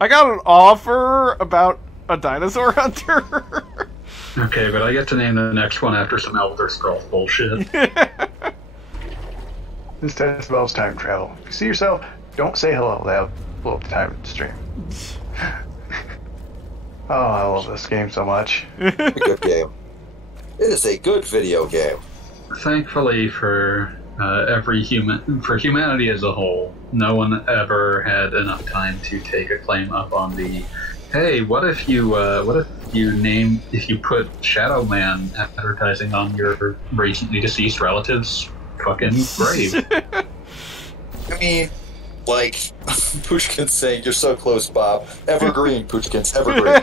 I got an offer about a dinosaur hunter. Okay, but I get to name the next one after some Elder Scrolls bullshit. This test involves time travel. If you see yourself, don't say hello. That'll blow up the time stream. Oh, I love this game so much. it's a good game. It is a good video game. Thankfully for for humanity as a whole, no one ever had enough time to take a claim up on the, hey, what if you put Shadow Man advertising on your recently deceased relative's fucking grave? I mean, like, Pushkin's saying, you're so close, Bob. Evergreen, Pushkin's evergreen.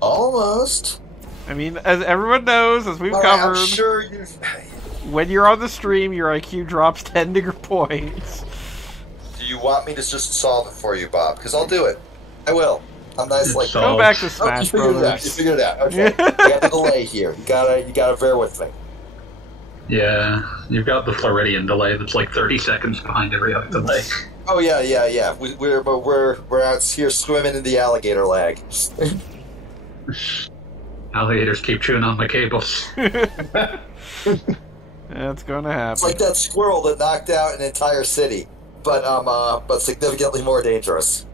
Almost. I mean, as everyone knows, as we've covered, I'm sure you've... when you're on the stream, your IQ drops 10 points. Do you want me to just solve it for you, Bob? Because I'll do it. I will. I'm nice like Go back to you Smash figured it out. You Brothers. figured it out. Okay. I got the delay here. You gotta bear with me. Yeah, you've got the Floridian delay that's like 30 seconds behind every other delay. Oh yeah. We're out here swimming in the alligator lag. Alligators keep chewing on my cables. That's gonna happen. It's like that squirrel that knocked out an entire city, but significantly more dangerous.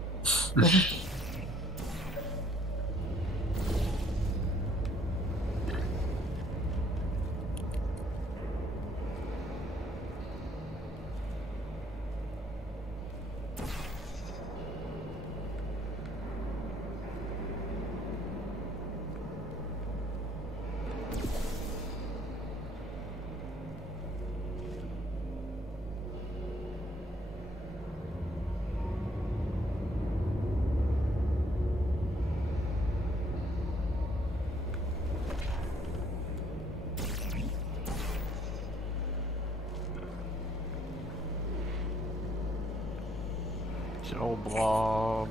Joe Blob.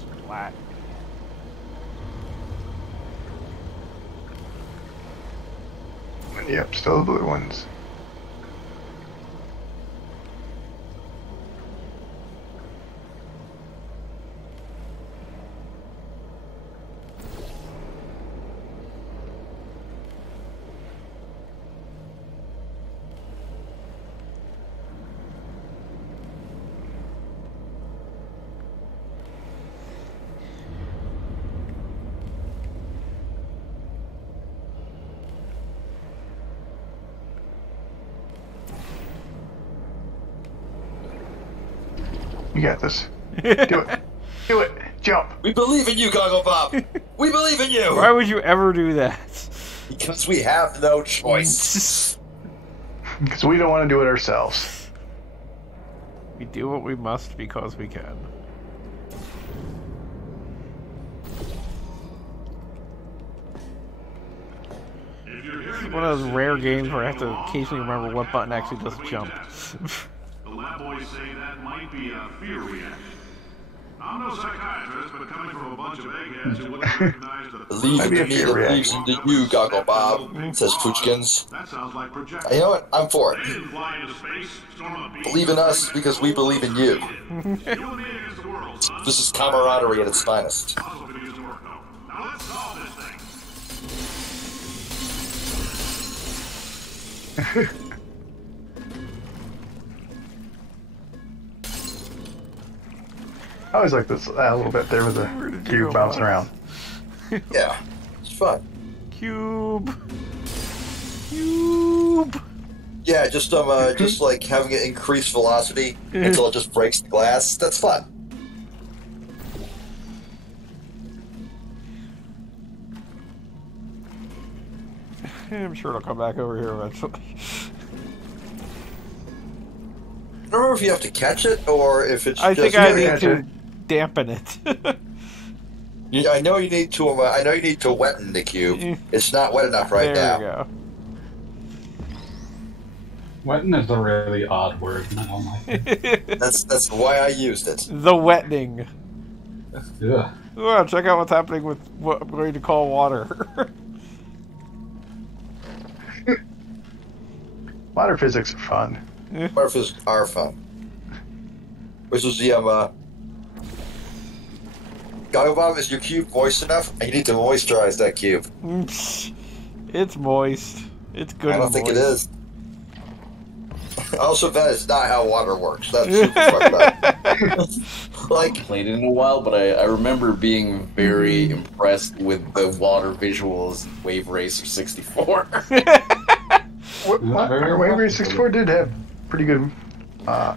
Splat. Yep, still the blue ones. You got this. Do it. Do it. Jump. We believe in you, Goggle Bob. We believe in you. Why would you ever do that? Because we have no choice. Because we don't want to do it ourselves. We do what we must because we can. This is one of those rare games where I have to occasionally remember what button actually does jump. The lab boys say that might be a fear reaction. I'm no psychiatrist, but coming from a bunch of eggheads who wouldn't recognize the... Believe in me that believes in you, Goggle Bob, says Pushkins. That sounds like projection. You know what? I'm for They it. didn't fly into space, storm a beach. Believe in us because we believe in you. You and me against the world, son. This is camaraderie at its finest. Puzzle could use work, though. Now let's solve this thing. I always like this a little bit there with the cube bouncing around. Yeah, it's fun. Cube. Cube. Yeah, just like having it increase velocity until it just breaks the glass. That's fun. I'm sure it'll come back over here eventually. I don't remember if you have to catch it or if it's I just. think I Yeah, need catch to it. dampen it. Yeah, I know you need to. I know you need to wetten the cube. It's not wet enough right there now. you go. Wetting is a really odd word, and I don't like it. That's why I used it. The wetting. Yeah. Oh, check out what's happening with what I'm going to call water. Water physics are fun. Murphys are fun. Which is the Gogglebob, is your cube moist enough? You need to moisturize that cube. It's moist. It's good. I don't think it is. Also, that is not how water works. That's super fucked up. Like, Played it in a while, but I remember being very impressed with the water visuals in Wave Racer 64. Wave Race 64 did have pretty good. oh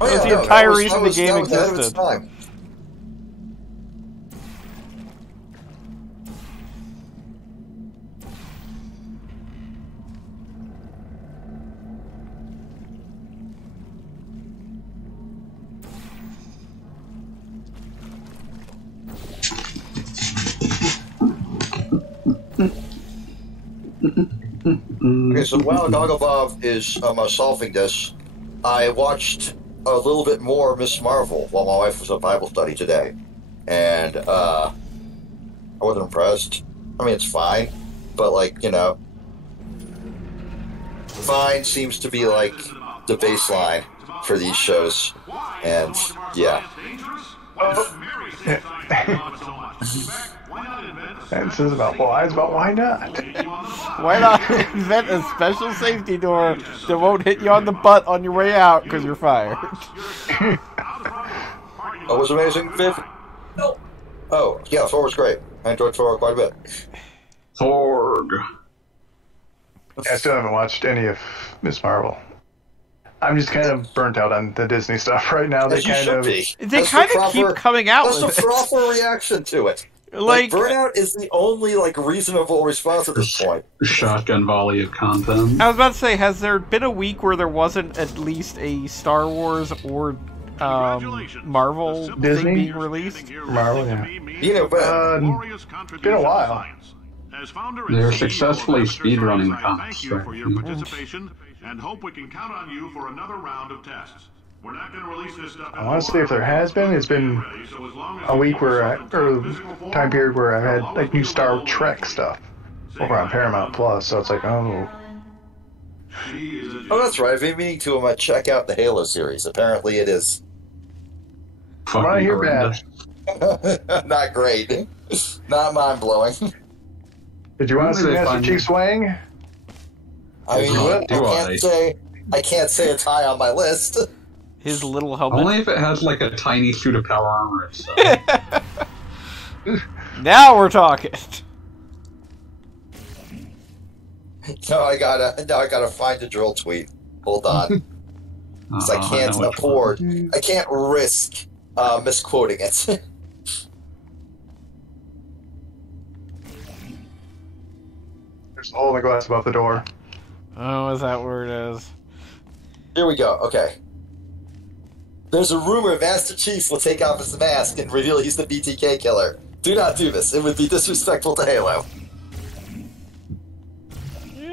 That's the no, entire that was- reason that was- the game that was ahead of its existed. time. Okay, so while Gogglebob is solving this, I watched a little bit more Miss Marvel while my wife was at Bible study today, and I wasn't impressed. I mean, it's fine, but like fine seems to be like the baseline for these shows, and yeah. And this is about why. It's about why not. Why not invent a special safety door that won't hit you on the butt on your way out because you're fired? Oh, was amazing, Viv? No. Oh, yeah, Thor was great. I enjoyed Thor quite a bit. Thorg. I still haven't watched any of Miss Marvel. I'm just kind of burnt out on the Disney stuff right now. They As you kind should of be. They That's the kind of proper- keep coming out That's the with it. proper reaction to it. Like, burnout is the only reasonable response at this point. Shotgun volley of content. I was about to say, has there been a week where there wasn't at least a Star Wars or Marvel thing Disney? being released? Marvel, yeah. You know, but Been a while. They're successfully speedrunning the comics. Thank you for your participation, and hope we can count on you for another round of tests. We're not going to release this stuff. I want to say if there has been, it's been a week or time period where I've had like new Star Trek stuff over on Paramount Plus. So it's like, oh, oh, that's right. I've been meaning to check out the Halo series. Apparently, it is Fucking I hear horrendous. not great, not mind blowing. did you want to see They Master find- Chief swing? I mean, What do I can't say it's high on my list. His little helmet. Only if it has like a tiny suit of power armor and stuff. Now we're talking. Now I gotta find the drill tweet. Hold on, because I can't know which afford. I can't risk misquoting it. There's a hole in the glass above the door. Oh, is that where it is? Here we go. Okay. There's a rumor Master Chief will take off his mask and reveal he's the BTK killer. Do not do this. It would be disrespectful to Halo.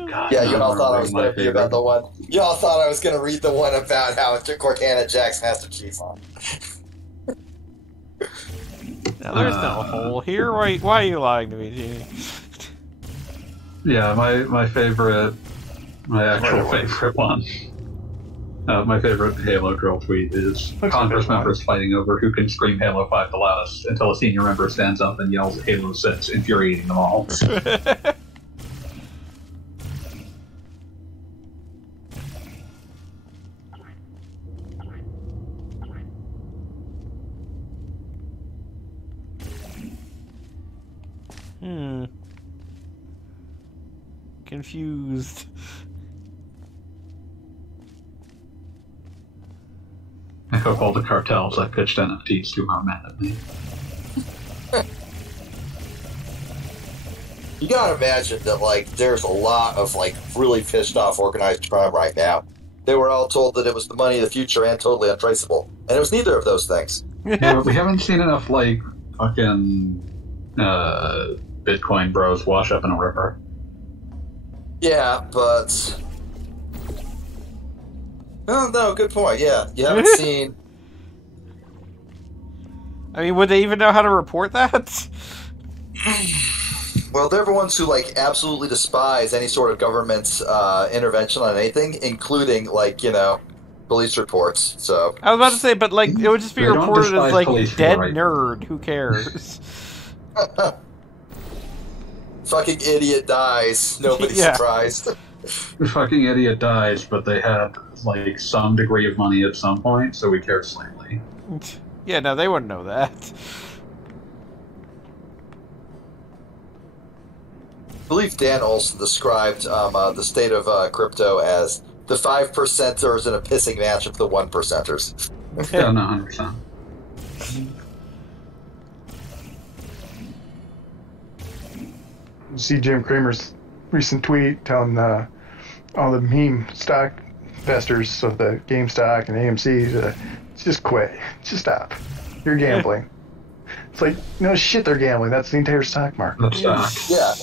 God, Yeah, you no, all thought I was my going to be favorite. about the one. You all thought I was going to read the one about how Cortana jacks Master Chief on. Now, there's no hole here. Why are you lying to me, Genie? Yeah, my favorite, my actual favorite one. My favorite Halo drill tweet is Congress members fighting over who can scream Halo 5 the loudest until a senior member stands up and yells Halo 6, infuriating them all. Confused. hope all the cartels I pitched NFTs to are mad at me. You gotta imagine that, like, there's a lot of, like, really pissed off organized crime right now. They were all told that it was the money of the future and totally untraceable. And it was neither of those things. Yeah, but we haven't seen enough, like, fucking Bitcoin bros wash up in a river. Yeah, but... Oh, no, good point, yeah. You haven't seen... I mean, would they even know how to report that? Well, they're the ones who, like, absolutely despise any sort of government intervention on anything, including, like, you know, police reports, so... I was about to say, but, like, it would just be They don't reported as, despise like, police for dead the right nerd. Who cares? Fucking idiot dies. Nobody's Yeah. surprised. The fucking idiot dies, but they had, like, some degree of money at some point, so we cared slightly. Yeah, no, they wouldn't know that. I believe Dan Olson described the state of crypto as the 5%ers in a pissing match of the 1%ers. Yeah, no, 100%. See Jim Cramer's recent tweet telling all the meme stock investors of the GameStop and AMC to just quit. Just stop. You're gambling. It's like, no shit, they're gambling. That's the entire stock market. The stock. Yeah.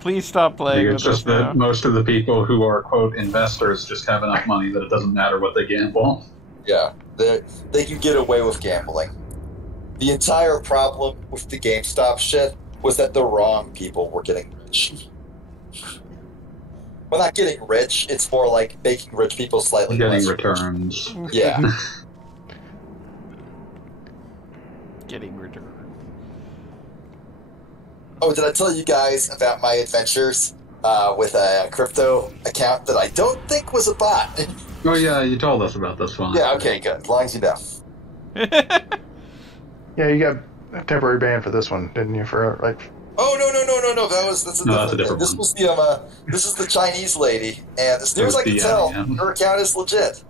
Please stop playing with It's us just now. that most of the people who are, quote, investors just have enough money that it doesn't matter what they gamble. Yeah. They can get away with gambling. The entire problem with the GameStop shit was that the wrong people were getting rich. Well, not getting rich, it's more like making rich people slightly Getting less returns. rich. Yeah. Getting returned. Oh, did I tell you guys about my adventures with a crypto account that I don't think was a bot? Oh yeah, you told us about this one. Yeah, okay, good. As long as you know. Yeah, you got a temporary ban for this one, didn't you? For like, Oh no! That's a No, that's a different. different This one. was the this is the Chinese lady, and as near as I can tell, her account is legit.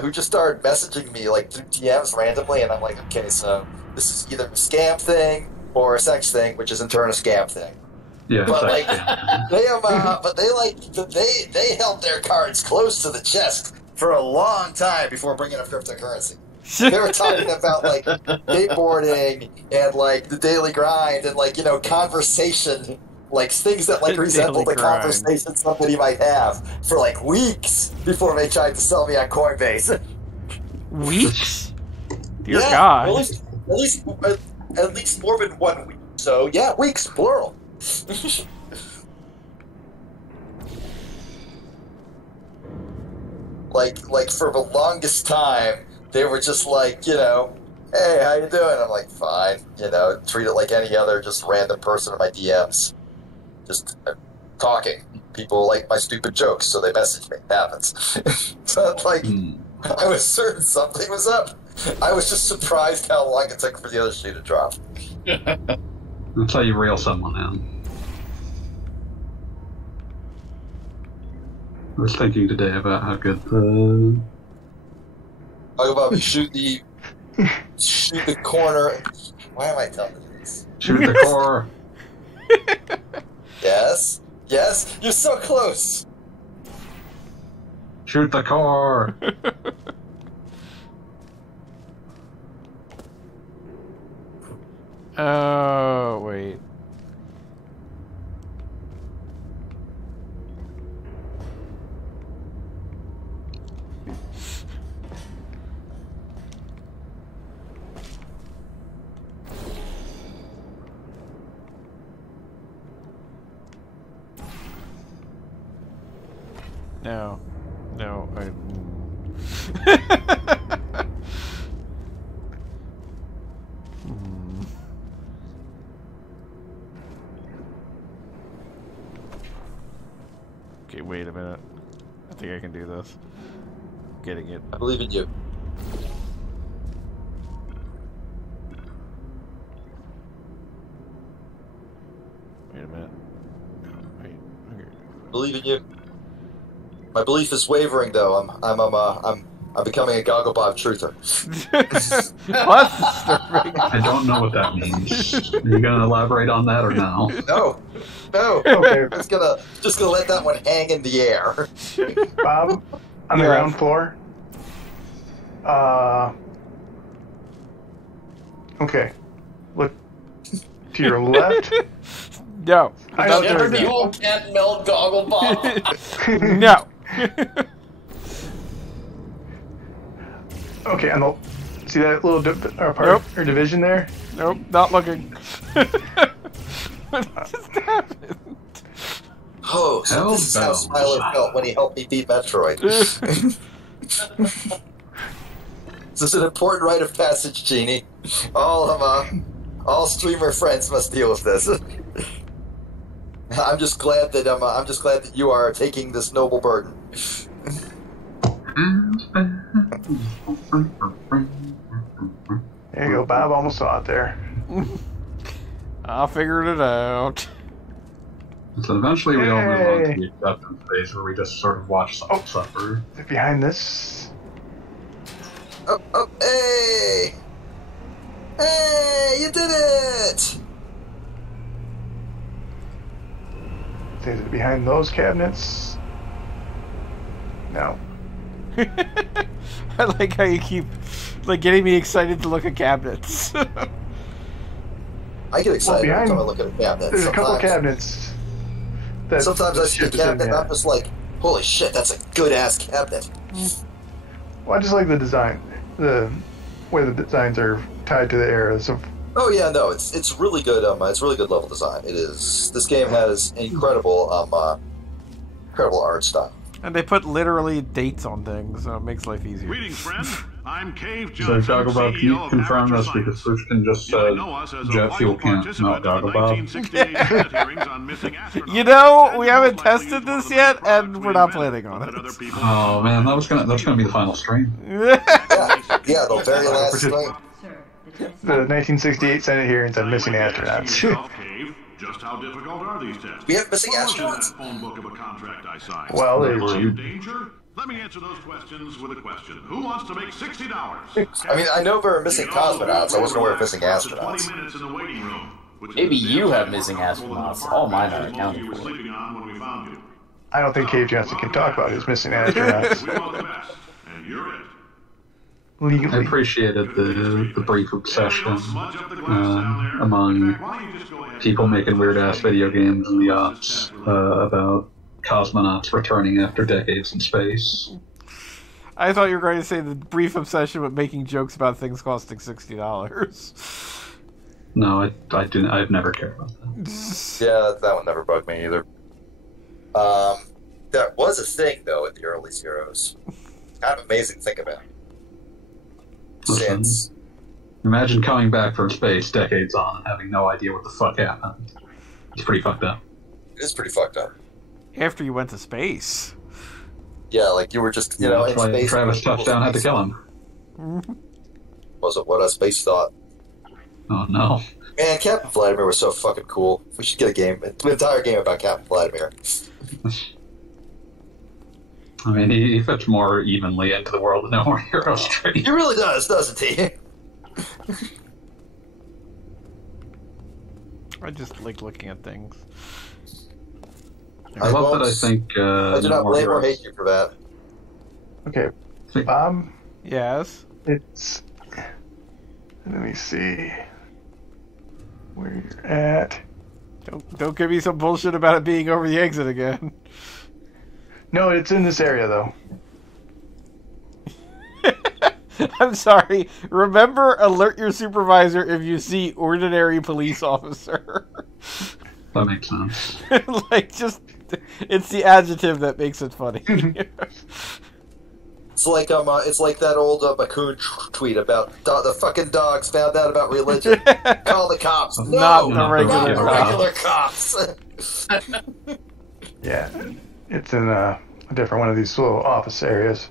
Who just started messaging me like through DMs randomly, and I'm like, okay, so this is either a scam thing or a sex thing, which is in turn a scam thing. Yeah, But sex like scam. they have, they held their cards close to the chest for a long time before bringing up cryptocurrency. They were talking about like skateboarding and like the daily grind and like, you know, conversation, like things that like The resemble daily the grind. conversation somebody might have for like weeks before they tried to sell me on Coinbase. Weeks? Dear Yeah, God. at least more than 1 week. So yeah, weeks plural. like for the longest time, they were just like, you know, hey, how you doing? I'm like, fine. You know, treat it like any other just random person in my DMs. Just talking. People like my stupid jokes, so they message me. It happens. So, like, I was certain something was up. I was just surprised how long it took for the other shoe to drop. That's how you reel someone out. I was thinking today about how good the... Talk about shoot the corner. Why am I telling you this? Shoot the core. Yes, you're so close. Shoot the core. Oh, wait. No. No, I... Hmm. Okay, wait a minute. I think I can do this. Getting it. I believe in you. Wait a minute. No, wait. Okay. Believe in you. My belief is wavering, though. I'm I'm becoming a Gogglebob truther. Well, that's disturbing. I don't know what that means. Are you going to elaborate on that or no? No. Okay, Just gonna let that one hang in the air. Bob, on the Yes. ground floor. Okay. Look to your left. No. I Without don't doing know. that. You can't melt Gogglebob. No. Okay, and see that little part Nope. or division there? Nope, not looking. What just happened? Oh, so Hell this is how no. Smiler felt when he helped me beat Metroid. This is an important rite of passage, Genie. All streamer friends must deal with this. I'm just glad that you are taking this noble burden. There you go, Bob. Almost saw it there. I figured it out. So eventually we all move on to Hey. the acceptance phase where we just sort of watch someone suffer. Is it behind this? Oh, hey! Hey, you did it! Is it behind those cabinets? No. I like how you keep getting me excited to look at cabinets. I get excited every behind- time I look at a cabinet. There's a couple Sometimes- cabinets. That Sometimes I that see a ship is in, cabinet and yeah. I'm just like, holy shit, that's a good-ass cabinet. Well, I just like the design, the way the designs are tied to the eras of. Oh yeah, no, it's really good. It's really good level design. It is. This game has incredible art style. And they put literally dates on things, so it makes life easier. Greetings, friend. I'm Cave So Johnson, Gogglebob, can you CEO of confirm Aperture this because Science. Switchkin just You said may know us as a jet vital fuel can't participant melt in the Gogglebob? 1968 Senate hearings on missing astronauts. You know, we And haven't most likely tested used one of this the yet, many products and we we're not invented planning on that it. other people Oh man, that's gonna be the final stream. Yeah, the very last stream. Sir, the test The 1968 Senate hearings on missing Now, you might be asking astronauts. yourself, Cave, just how difficult are these tests? We have missing What was in astronauts? that phone book of a contract I signed? Well, they Am I were. in danger? Let me answer those questions with a question. Who wants to make $60? I mean, I know there are missing You can also cosmonauts. I wasn't aware of relax missing for up to astronauts. 20 minutes in the waiting room, which is Maybe a you bit have more missing comfortable than the astronauts. park All mine benches are most of accounted you were for. sleeping on when we found you. I don't think Cave Johnson can talk about his missing astronauts We want the best, and you're it. I legally. appreciated the brief obsession among people making weird ass video games in the aughts about cosmonauts returning after decades in space. I thought you were going to say the brief obsession with making jokes about things costing $60. No, I didn't. I've never cared about that. Yeah, that one never bugged me either. That was a thing though in the early Zeros. Kind of amazing to think about. Listen, Since imagine coming back from space decades on and having no idea what the fuck happened. It's pretty fucked up. it is pretty fucked up. After you went to space. Yeah, like you were just in That's why space. Travis Touchdown had to kill him. Wasn't what us space thought. Oh no. Man, Captain Vladimir was so fucking cool. We should get a game, an entire game about Captain Vladimir. I mean, he fits more evenly into the world of No More Heroes 3. He really does, doesn't he? I just like looking at things. I love that I won't- think I do No not More blame or Heroes. hate you for that. Okay, think- Bob. Yes. It's. Let me see where you're at. Don't give me some bullshit about it being over the exit again. No, it's in this area though. I'm sorry. Remember, alert your supervisor if you see ordinary police officer. That makes sense. It's the adjective that makes it funny. It's like that old Bakun tweet about the fucking dogs found out about religion. Call the cops. No, Not the not regular the not the cops. regular cops. Yeah, it's in a different one of these little office areas.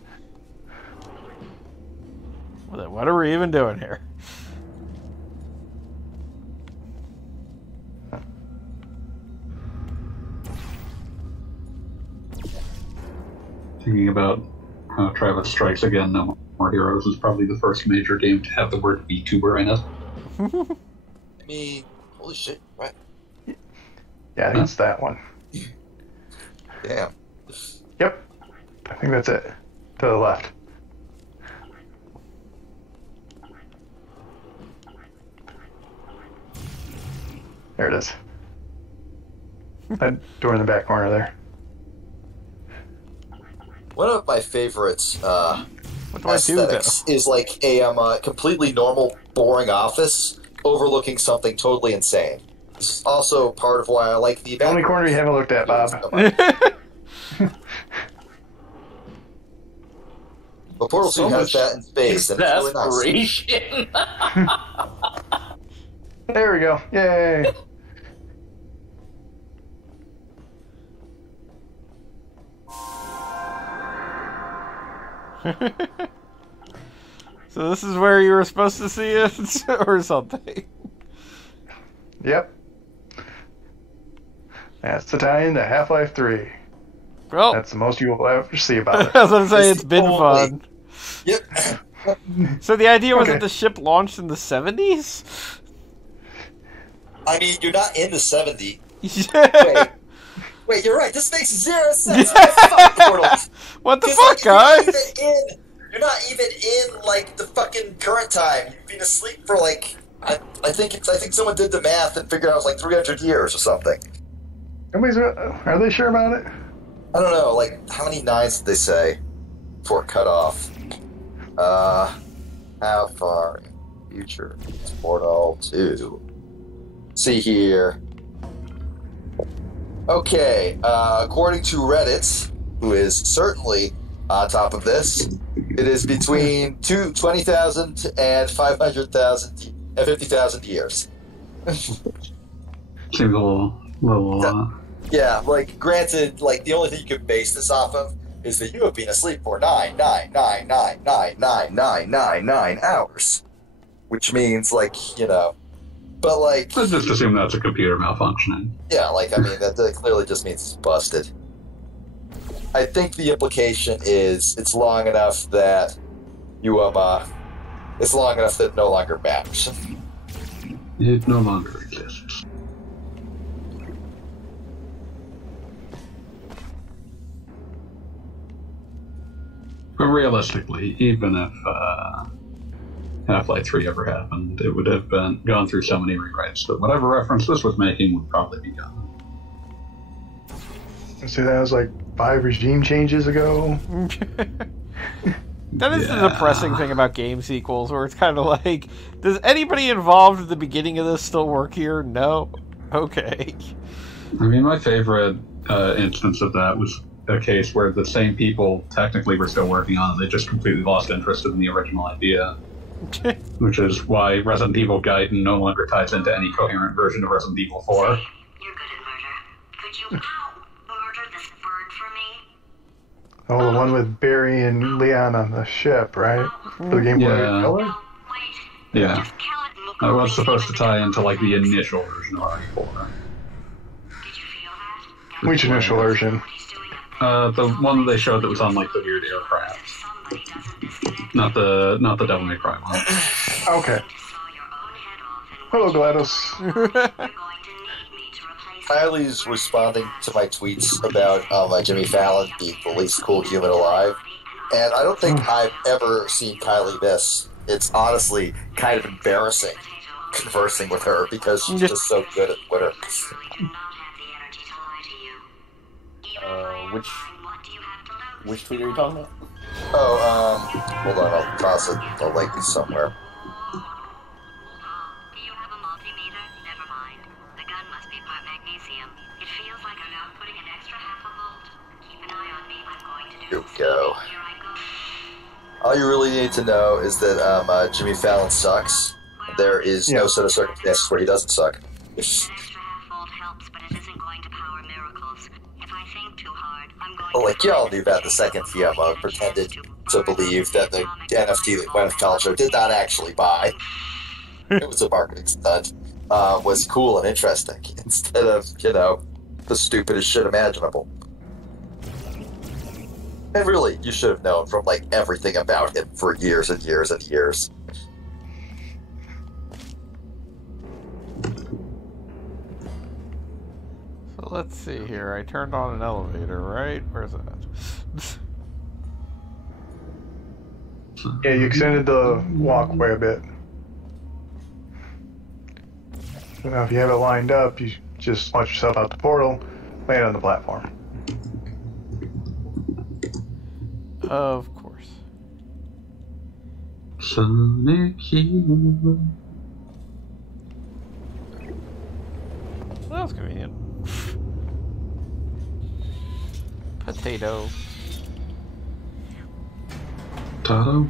What are we even doing here? Thinking about Travis Strikes Again, No More Heroes is probably the first major game to have the word VTuber in it. I mean, holy shit, right? Yeah, I think it's that one. Damn. Yep. I think that's it. To the left. There it is. That door in the back corner there. One of my favorites What do I do, aesthetics is like a completely normal, boring office overlooking something totally insane. This is also part of why I like the Only event. corner you haven't looked at, Bob. So though? much. But Portal 2 has that in space, and it's really nice. Exasperation. There we go. Yay. So this is where you were supposed to see it, or something. Yep. That's the tie-in to Half-Life 3. Well, That's the most you will ever see about it. as I'm saying, it's been Only. fun. Yep. So the idea was Okay. that the ship launched in the 70s? I mean, you're not in the 70s. Yeah. Wait, you're right. This makes zero sense. Fuck Portal. What the 'Cause, fuck, like, guys? You're not even in like the fucking current time. You've been asleep for like I think someone did the math and figured out it was like 300 years or something. Are they sure about it? I don't know. Like how many nines did they say before it cut off? How far in the future is Portal 2? See here. Okay, according to Reddit, who is certainly on top of this, it is between 20,000 and 500,000 and 50,000 years. Seems a little. Yeah, like, granted, like, the only thing you can base this off of is that you have been asleep for 9 hours. Which means, like, you know, but, like... Let's just assume that's a computer malfunctioning. Yeah, like, I mean, that clearly just means it's busted. I think the implication is it's long enough that you, it's long enough that it no longer matters. It no longer exists. But realistically, even if Half-Life 3 ever happened, it would have gone through so many rewrites that whatever reference this was making would probably be gone. So that was like 5 regime changes ago. That is the depressing thing about game sequels, where it's kind of like, does anybody involved at the beginning of this still work here? No? Okay. I mean, my favorite instance of that was a case where the same people technically were still working on it. They just completely lost interest in the original idea. Which is why Resident Evil Gaiden no longer ties into any coherent version of Resident Evil 4. You're good at murder. Could you murder this bird for me? Oh, the one with Barry and Leon on the ship, right? For the Game Boy Yeah. Color? Wait. Yeah. Just kill it. That was supposed to tie into, like, the initial version of RE4. Did you feel that? Which initial version? He's doing a The one that they showed that was on, like, the weird aircraft. somebody doesn't disconnect. Not the Devil May Cry one. Okay. Saw your own head off and Hello, GLaDOS. you're going to need me to replace Kylie's responding to my tweets about Jimmy Fallon being the least cool human alive, and I don't think I've ever seen Kylie miss. It's honestly kind of embarrassing conversing with her because she's just so good at Twitter. I do not have the energy to lie to you. Even if I am which- lying, what do you have to lose? Which tweet are you talking about? Oh, hold on, I'll toss it. I'll link it somewhere. Do you have a multimeter? Never mind. The gun must be part magnesium. It feels like I'm outputting an extra half a volt. Keep an eye on me. I'm going to do Here we this. go. Here I go. All you really need to know is that Jimmy Fallon sucks. There is no set of circumstances where he doesn't suck. An extra half volt helps, but it isn't going to power miracles. If I think too hard, I'm going Well, to... like, y'all knew that the second TMO pretended to believe that the NFT that Gwyneth Paltrow did not actually buy, it was a marketing stunt, was cool and interesting, instead of, you know, the stupidest shit imaginable. And really, you should have known from like everything about him for years and years and years. So let's see here. I turned on an elevator, right? Where's that? Yeah, you extended the walkway a bit. So now if you have it lined up, you just launch yourself out the portal, land on the platform. Of course. Sonic Hero. That was convenient. Potato. Tato?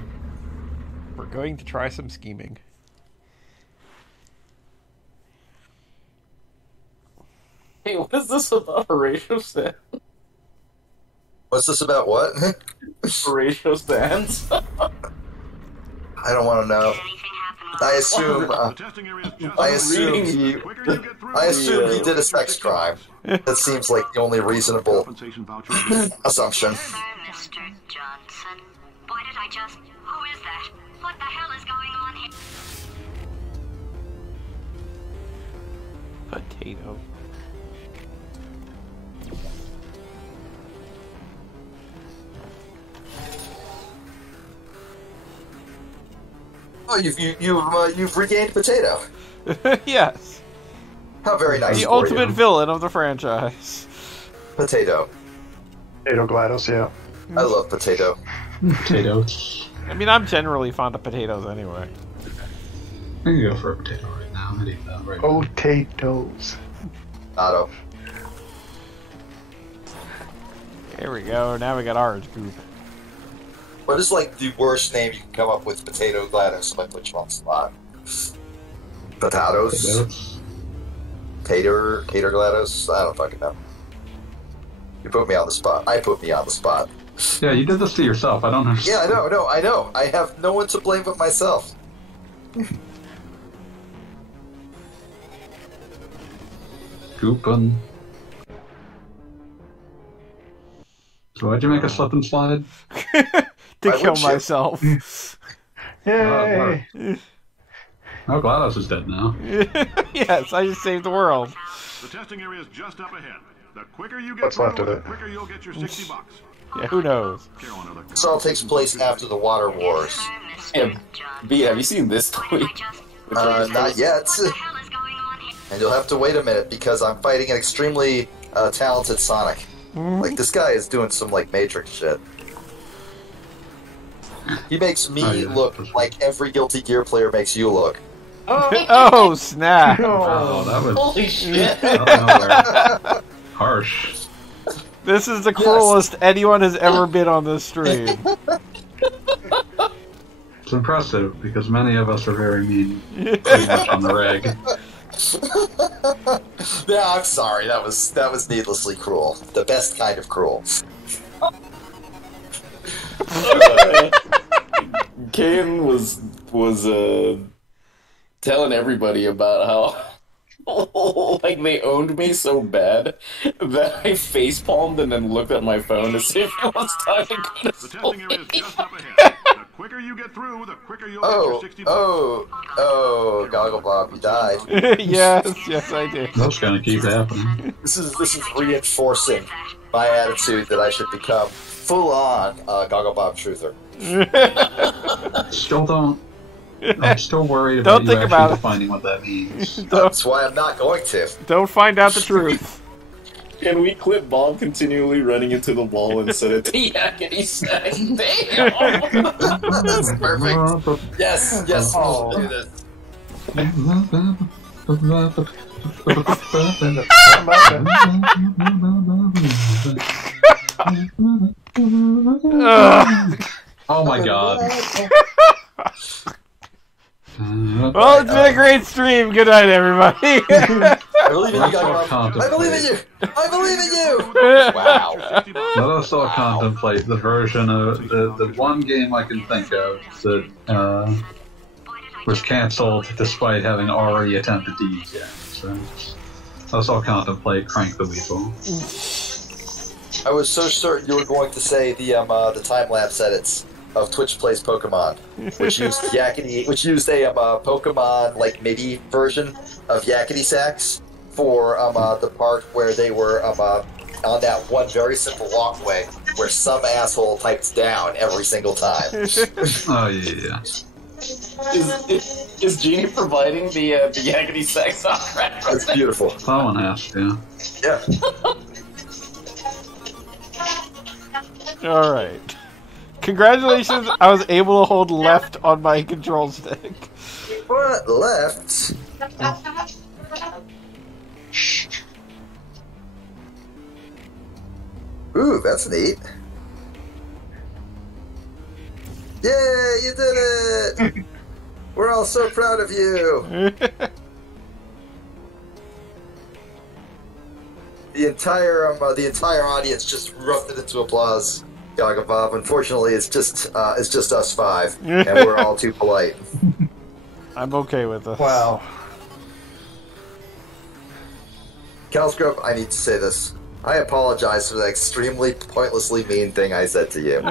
We're going to try some scheming. Hey, what is this about Horatio Sands? What's this about? What? Horatio Sands? I don't want to know. I assume. I assume he. I assume he did a sex crime. That seems like the only reasonable assumption. Mr. Johnson. Why did I just... Who is that? What the hell is going on here? Potato. Oh, you've regained Potato. Yes. How very nice. The for ultimate you. villain of the franchise. Potato. Potato GLaDOS, yeah. I love Potato. Potatoes. I mean, I'm generally fond of potatoes anyway. I can go for a potato right now. I'd eat that right now. Potatoes. Otto. Here we go. Now we got orange goop. What is like the worst name you can come up with? Potato GLaDOS. If I put you on the spot. Potatoes. Potatoes. Tater GLaDOS. I don't fucking know. You put me on the spot. I put me on the spot. Yeah, you did this to yourself. I don't understand. Yeah, I know. I have no one to blame but myself. Goopin'. So why'd you make a slip and slide? To Why kill would you? myself. Yay! Oh, GLaDOS is dead now. Yes, I just saved the world. The testing area is just up ahead. The quicker you get What's left of the it? quicker you'll get your $60. Yeah, who knows? Carolyn, This all takes place after the Water Wars. Yeah, B, have you seen this tweet? Not yet. What the hell is going on here? And you'll have to wait a minute because I'm fighting an extremely talented Sonic. Like, this guy is doing some, like, Matrix shit. He makes me Oh, yeah. look like every Guilty Gear player makes you look. Oh, snap. Oh, that was Holy shit! out of nowhere. Harsh. This is the cruelest anyone has ever been on this stream. It's impressive because many of us are very mean, pretty much on the reg. Yeah, I'm sorry. That was needlessly cruel. The best kind of cruel. Kane was telling everybody about how like they owned me so bad that I facepalmed and then looked at my phone to see if it was time to go to The sleep. testing area is just up ahead. The quicker you get through, the quicker you'll get your $60. Oh, Goggle Bob, you died. Yes, I did. That's gonna keep happening. This is reinforcing my attitude that I should become full-on Goggle Bob truther. Still don't. I'm still worried about Don't you think actually about it. defining what that means. That's why I'm not going to. Don't find out the truth. Can we clip Bob continually running into the wall instead of the yakety sack? Damn! That's perfect. Yes, we'll do this. Oh my god. Well, it's been a great stream. Good night, everybody. I believe in you, Let's all Goggle Bob. I believe in you. I believe in you. Wow. Let us all contemplate the version of the one game I can think of that was cancelled despite having already attempted to use it. So let us all contemplate Crank the Weasel. I was so certain you were going to say the time lapse edits of Twitch Plays Pokemon, which used a Pokemon like MIDI version of Yakety Sax for the part where they were on that one very simple walkway where some asshole types down every single time. Oh yeah. Is Genie providing the Yakety Sax soundtrack? It's beautiful. Someone has to. Yeah. All right. Congratulations! I was able to hold left on my control stick. What left? Ooh, that's neat. Yay, you did it! We're all so proud of you. The entire audience just erupted into applause. Gaga Bob. Unfortunately, it's just us five, and we're all too polite. I'm okay with this. Wow. Calscrub, I need to say this. I apologize for the extremely pointlessly mean thing I said to you.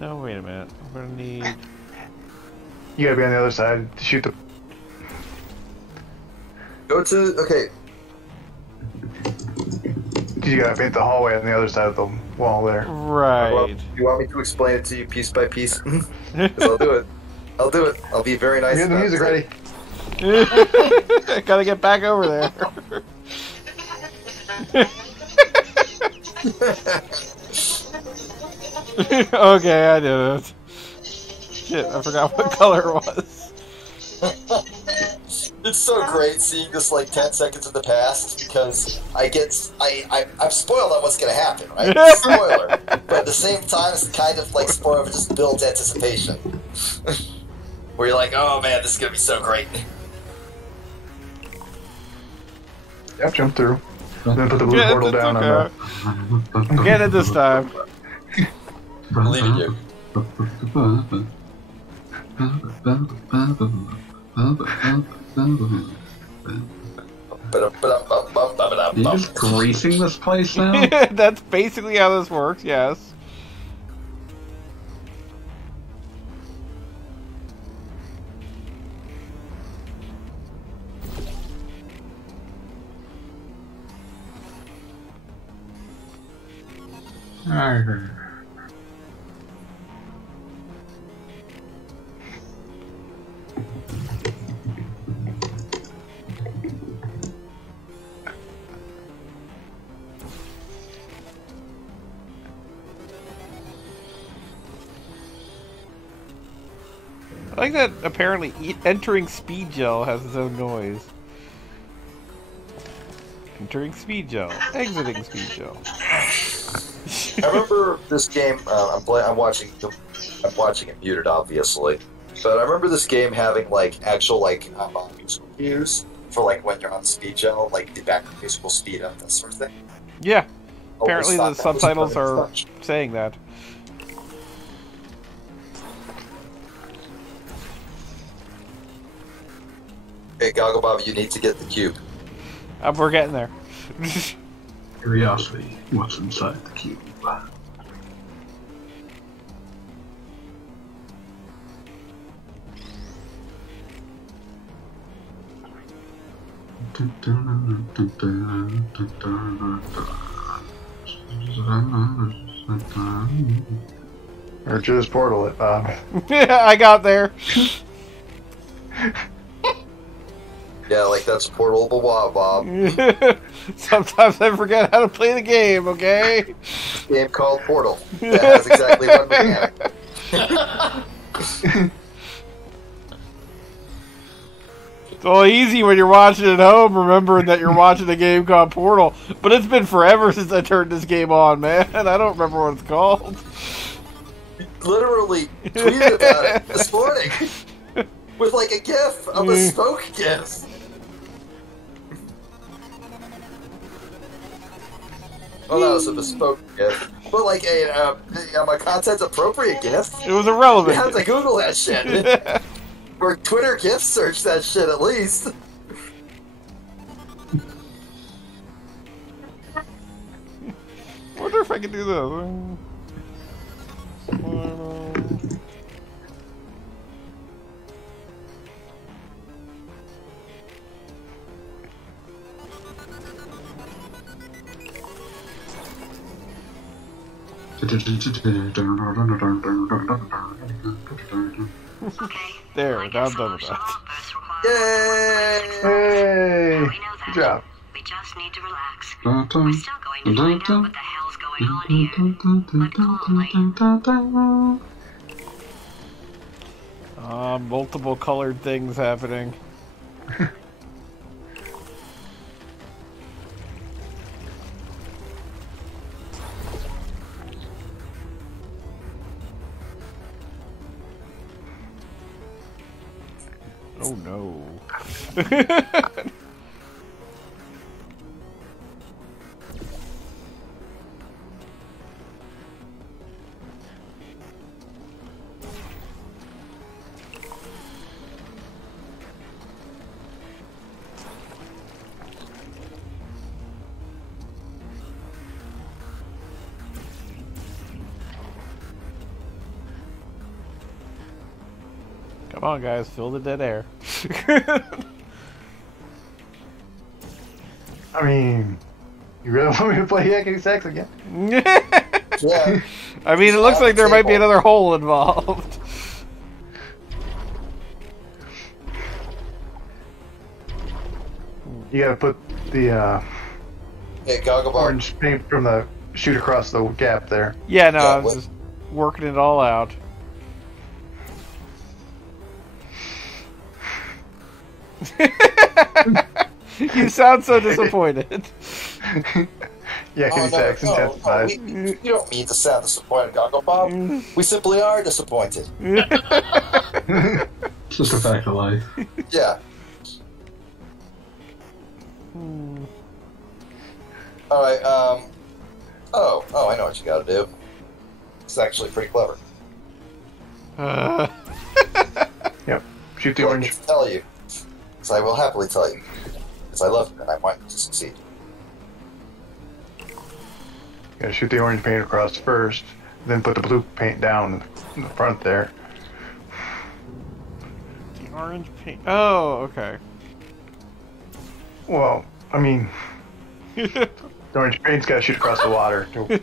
No, wait a minute. We're gonna need. You gotta be on the other side to shoot the. Go to okay. You gotta paint the hallway on the other side of the wall there. Right. You want me to explain it to you piece by piece? 'Cause I'll do it. I'll do it. I'll be very nice. Get the music ready. Gotta get back over there. Okay, I did it. Shit, I forgot what color it was. It's so great seeing this like 10 seconds in the past because I'm spoiled on what's gonna happen, right? Spoiler. But at the same time, it's kind of like spoiler for just builds anticipation. Where you're like, oh man, this is gonna be so great. Yep, jump through. Then put the blue portal down on the. Get it this time. Believe in you. You just greasing this place now? That's basically how this works, yes. I like that apparently entering speed gel has its own noise. Entering speed gel, exiting speed gel. I remember this game. I'm watching it muted, obviously. But I remember this game having like actual like musical cues for like when you're on speed gel, like the background music will speed up, that sort of thing. Yeah. Always Apparently the thought that was subtitles a are touch. saying that. Hey, Goggle Bob, you need to get the cube. We're getting there. Curiosity, what's inside the cube? Or just portal it, Bob. I got there. Yeah, like that's portable Bob. Sometimes I forget how to play the game, okay? Game called Portal. That has exactly one mechanic. It's all easy when you're watching at home, remembering that you're watching a game called Portal. But it's been forever since I turned this game on, man. I don't remember what it's called. Literally tweeted about it this morning with like a GIF, a bespoke GIF. Well, that was a bespoke gift. But like a content appropriate gift. It was You irrelevant. have to Google that shit. Or Twitter gift search that shit at least. I wonder if I can do this. Okay. There, I now guess I'm done our with small that. bursts require- Yay! Hey! We know that. Good job. We just need to relax. We're still going to find out what the hell's going on here. But calmly. Multiple colored things happening. Oh no. Come on, guys, fill the dead air. I mean, you really want me to play Yakety Sax again? Yeah. I mean, it looks like there might be another hole involved. You gotta put the Hey, Goggle Bar. orange paint from the shoot across the gap there. Yeah, no, Yeah, I was what- just working it all out. You sound so disappointed. Yakety Sax intensified. You don't mean to sound disappointed, Goggle Bob. We simply are disappointed. It's just a fact of life. Yeah. Alright, Oh, I know what you gotta do. It's actually pretty clever. Yep. Shoot the Well, I orange. can tell you. So I will happily tell you. Because I love you and I want you to succeed. You gotta shoot the orange paint across first, then put the blue paint down in the front there. The orange paint. Oh, okay. Well, I mean, the orange paint's gotta shoot across the water. You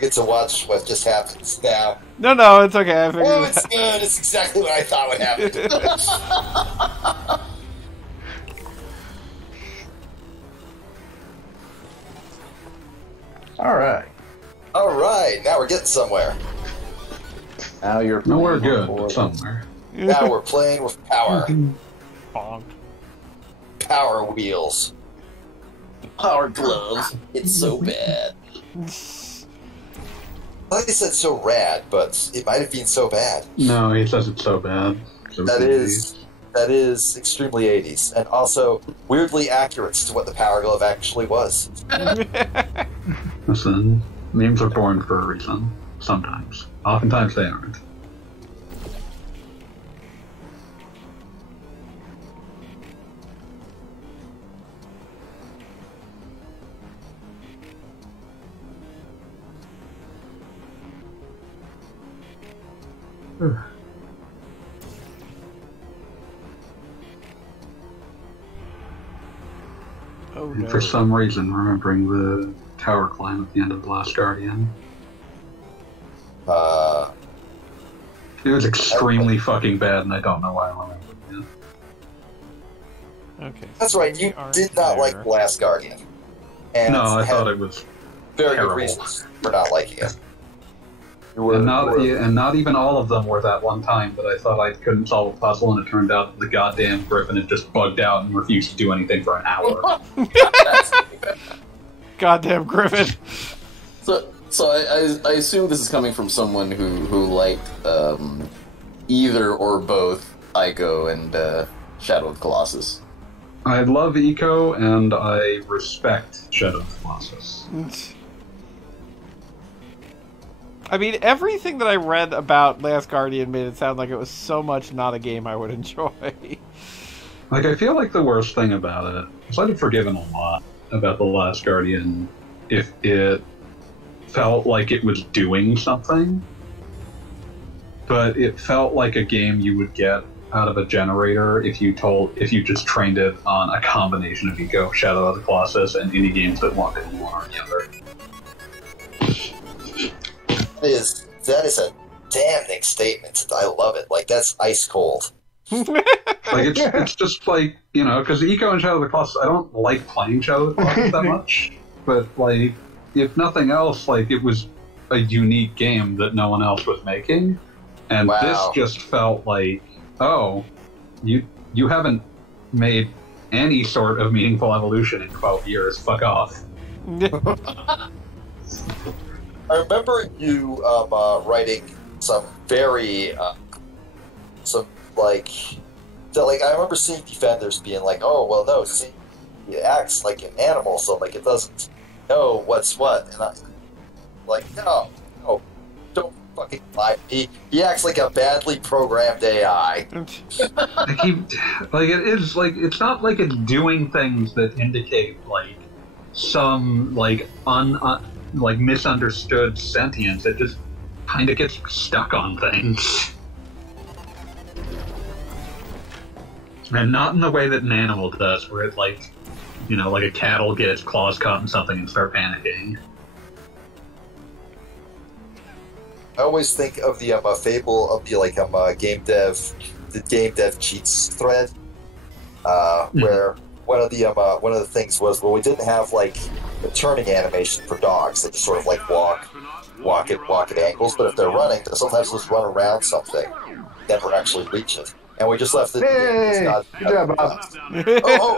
get to watch what just happens now. No, it's okay. I figured Oh, it it's out. good. It's exactly what I thought would happen. Alright. Alright, now we're getting somewhere. Now you're Nowhere playing good, forward. but somewhere. Now we're playing with power. Bonk. Power wheels. Power gloves. It's so bad. I thought he said so rad, but it might have been so bad. No, he says it's so bad. So That please. is extremely 80s, and also weirdly accurate to what the Power Glove actually was. Listen, memes are born for a reason. Sometimes. Oftentimes they aren't. Oh And no. for some reason, remembering the tower climb at the end of The Last Guardian. It was extremely fucking bad, and I don't know why I remember it. Okay. That's right, you we are did not there. like Last Guardian. And No, I had thought it was very terrible. good reasons for not liking it. You were, And not, you were- and not even all of them were that one time that I thought I couldn't solve a puzzle, and it turned out that the goddamn griffin had just bugged out and refused to do anything for an hour. Goddamn Griffin. So I assume this is coming from someone who liked either or both Ico and Shadow of the Colossus. I love Eco, and I respect Shadow of the Colossus. I mean, everything that I read about Last Guardian made it sound like it was so much not a game I would enjoy. Like, I feel like the worst thing about it is I'd have forgiven a lot about The Last Guardian if it felt like it was doing something, but it felt like a game you would get out of a generator if you just trained it on a combination of Eco, Shadow of the Colossus, and any games that wanted one or the other. That is a damning statement. I love it. Like, that's ice cold. Like, it's just like, you know, because Eco and Shadow of the Colossus, I don't like playing Shadow of the Colossus that much, but, like, if nothing else, like, it was a unique game that no one else was making, and this just felt like, oh, you haven't made any sort of meaningful evolution in 12 years, fuck off. I remember you writing some very, I remember seeing defenders being like, oh, well, no, see, it acts like an animal, so, like, it doesn't know what's what. And I'm like, no, don't fucking lie to me. He acts like a badly programmed AI. It's not like it's doing things that indicate, like, some, like, misunderstood sentience. It just kind of gets stuck on things. And not in the way that an animal does, where it, like, you know, like a cat will get its claws caught in something and start panicking. I always think of the fable of the game dev cheats thread, where one of the things was, well, we didn't have like a turning animation for dogs. They just sort of like walk at angles, but if they're running, they'll sometimes just run around something, never actually reach it. And we just left it. Hey, good job, Bob.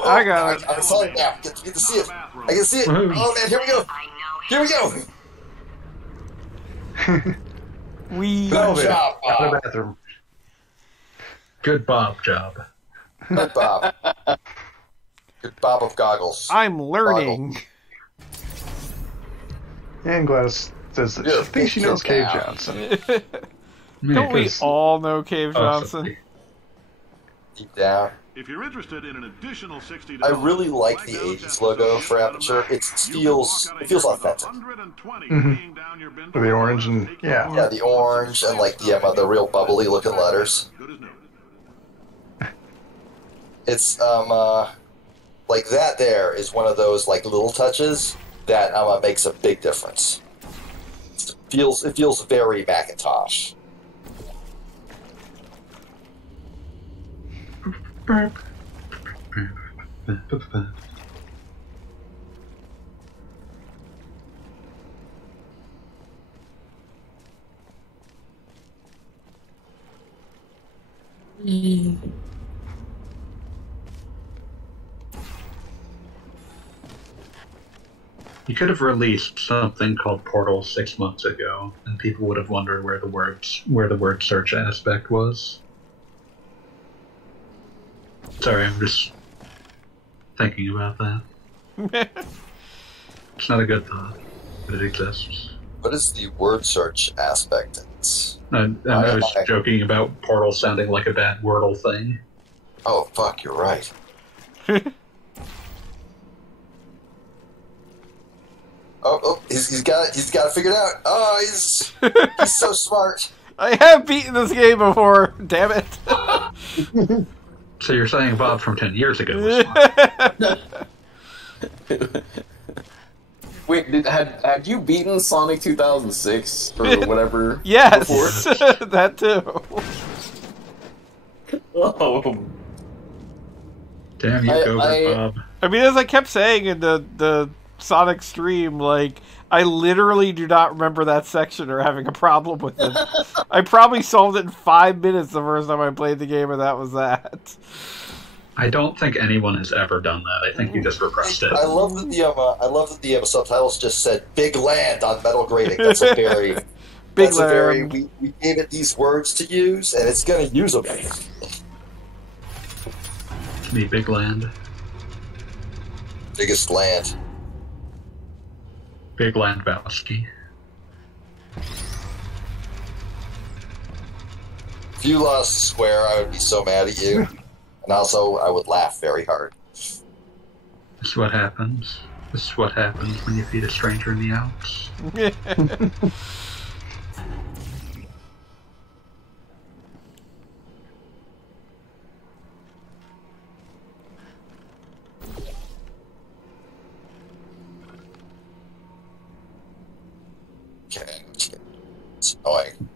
I got it. I saw it now. Get to see it. I can see it. Oh man, here we go. Here we go. Good job, Out of Bob. the bathroom. Good Bob job. Good Bob. Good Bob of goggles. I'm learning. And Gladys says that she thinks she knows Cave Johnson. Don't we all know Cave Johnson? Deep down. If you're interested in an additional $60, I really like the 80s logo for Aperture. It feels authentic. With the orange and Yeah, the orange and like the real bubbly looking letters. It's like that. There is one of those like little touches that makes a big difference. It feels very Macintosh. You could have released something called Portal 6 months ago, and people would have wondered where the word search aspect was. Sorry, I'm just thinking about that. It's not a good thought, but it exists. What is the word search aspect? I was joking about Portal sounding like a bad Wordle thing. Oh fuck, you're right. He's got it figured out. Oh, he's so smart. I have beaten this game before. Damn it. So you're saying Bob from 10 years ago was smart. Wait, had you beaten Sonic 2006 or whatever? Yes, before? that too. Oh, Damn you, Gobert Bob. I mean, as I kept saying in the Sonic stream, like, I literally do not remember that section or having a problem with it. I probably solved it in 5 minutes the first time I played the game, and that was that. I don't think anyone has ever done that. I think you just repressed it. I love that the subtitles just said "Big Land" on metal grating. That's a very we gave it these words to use, and it's going to use them. Me, Big Land. Biggest land. Big Landbowski. If you lost Square, I would be so mad at you. And also, I would laugh very hard. This is what happens. This is what happens when you feed a stranger in the Alps. Okay. It's annoying.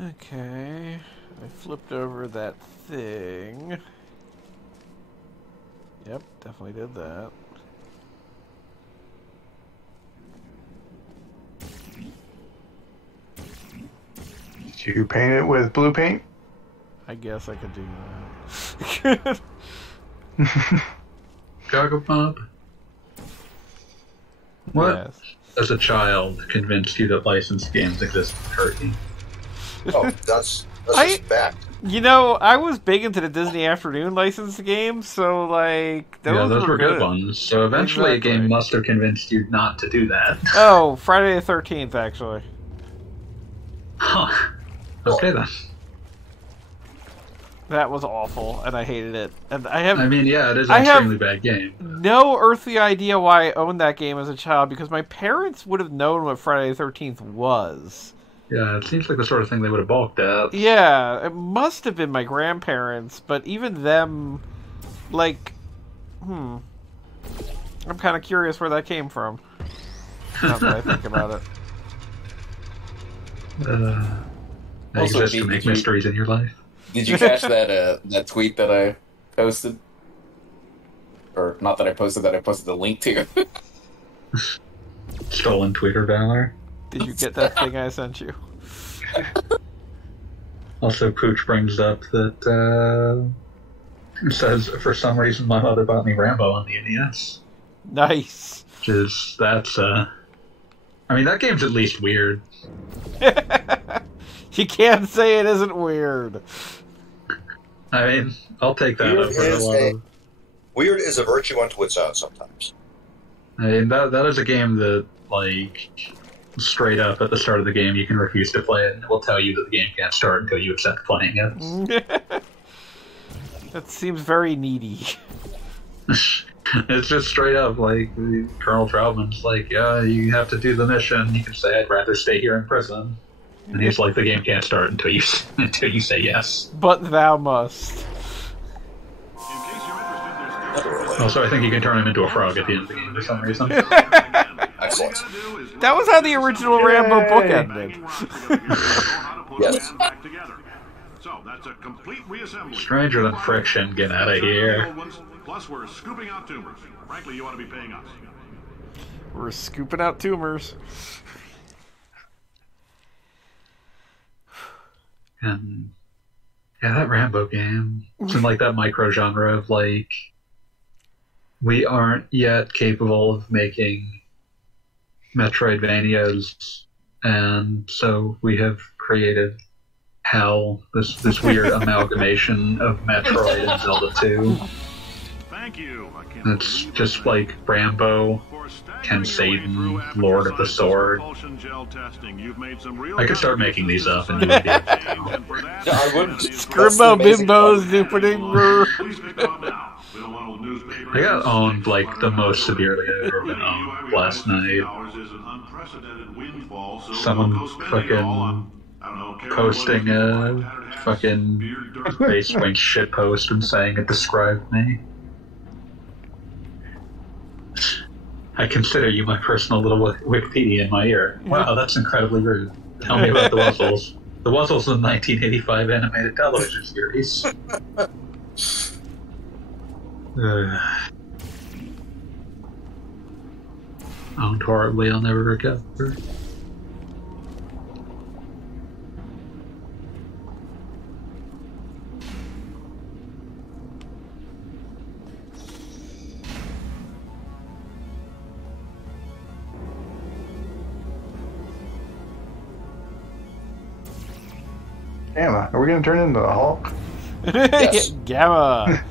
Okay, I flipped over that thing. Yep, definitely did that. Did you paint it with blue paint? I guess I could do that. Goggle Bob? What, Yes. as a child, convinced you that licensed games exist in Turkey? Oh, that's I- just bad. You know, I was big into the Disney Afternoon licensed games, so like those were good good ones. So eventually Exactly. a game must have convinced you not to do that. Oh, Friday the 13th, actually. Huh. Okay then. That was awful, and I hated it. And I have I mean, yeah, it is an I have- extremely bad game. no earthly idea why I owned that game as a child, because my parents would have known what Friday the 13th was. Yeah, it seems like the sort of thing they would have balked at. Yeah, it must have been my grandparents, but even them, like, I'm kind of curious where that came from. Now that I think about it. They Also, exist to did make you- mysteries in your life. Did you catch that tweet that I posted? Or not that I posted the link to. Stolen Twitter valor. Did you get that thing I sent you? Also, Pooch brings up that, says, for some reason my mother bought me Rambo on the NES. Nice. I mean, that game's at least weird. You can't say it isn't weird. I mean, I'll take that Weird over a is lot a- of... Weird is a virtue unto its own sometimes. I mean, that is a game that, like, straight up at the start of the game you can refuse to play it, and it will tell you that the game can't start until you accept playing it. That seems very needy. It's just straight up, like, Colonel Trautman's like, yeah, you have to do the mission. You can say, I'd rather stay here in prison. And he's like, the game can't start until you say yes. But thou must. Also, I think you can turn him into a frog at the end of the game for some reason. Excellent. That was how the original Rambo book Yay. ended. Yes. So that's a complete reassembly. Stranger than friction, get out of here. Plus, we're scooping out tumors. Frankly, you ought to be paying us. We're scooping out tumors. And yeah, that Rambo game. It's in like that micro genre of like, we aren't yet capable of making Metroidvanias, and so we have created Hell, this weird amalgamation of Metroid and Zelda 2. Thank you. I can't It's believe just that. like Rambo, For staggering Ken your way Satan, through Lord of the after Sword. propulsion gel testing, you've made some real I could start making these up and you would be able to tell. And for that, Yeah, I wouldn't. that is Grimbo amazing bimbos part. dooping. Please stick on now. We don't want old newspapers. I got owned like the most severely I've ever been owned last night. Ours is an unprecedented windfall, so Someone don't go spending it all on, I don't know, carrying Posting one of a these tattered hats, fucking beard dirt. face wing shit post and saying it described me. I consider you my personal little Wikipedia in my ear. Wow, that's incredibly rude. Tell me about the Wuzzles. The Wuzzles in the 1985 animated television series. Owned horribly, I'll never recover. Gamma, are we going to turn into the Hulk? Yes. Gamma.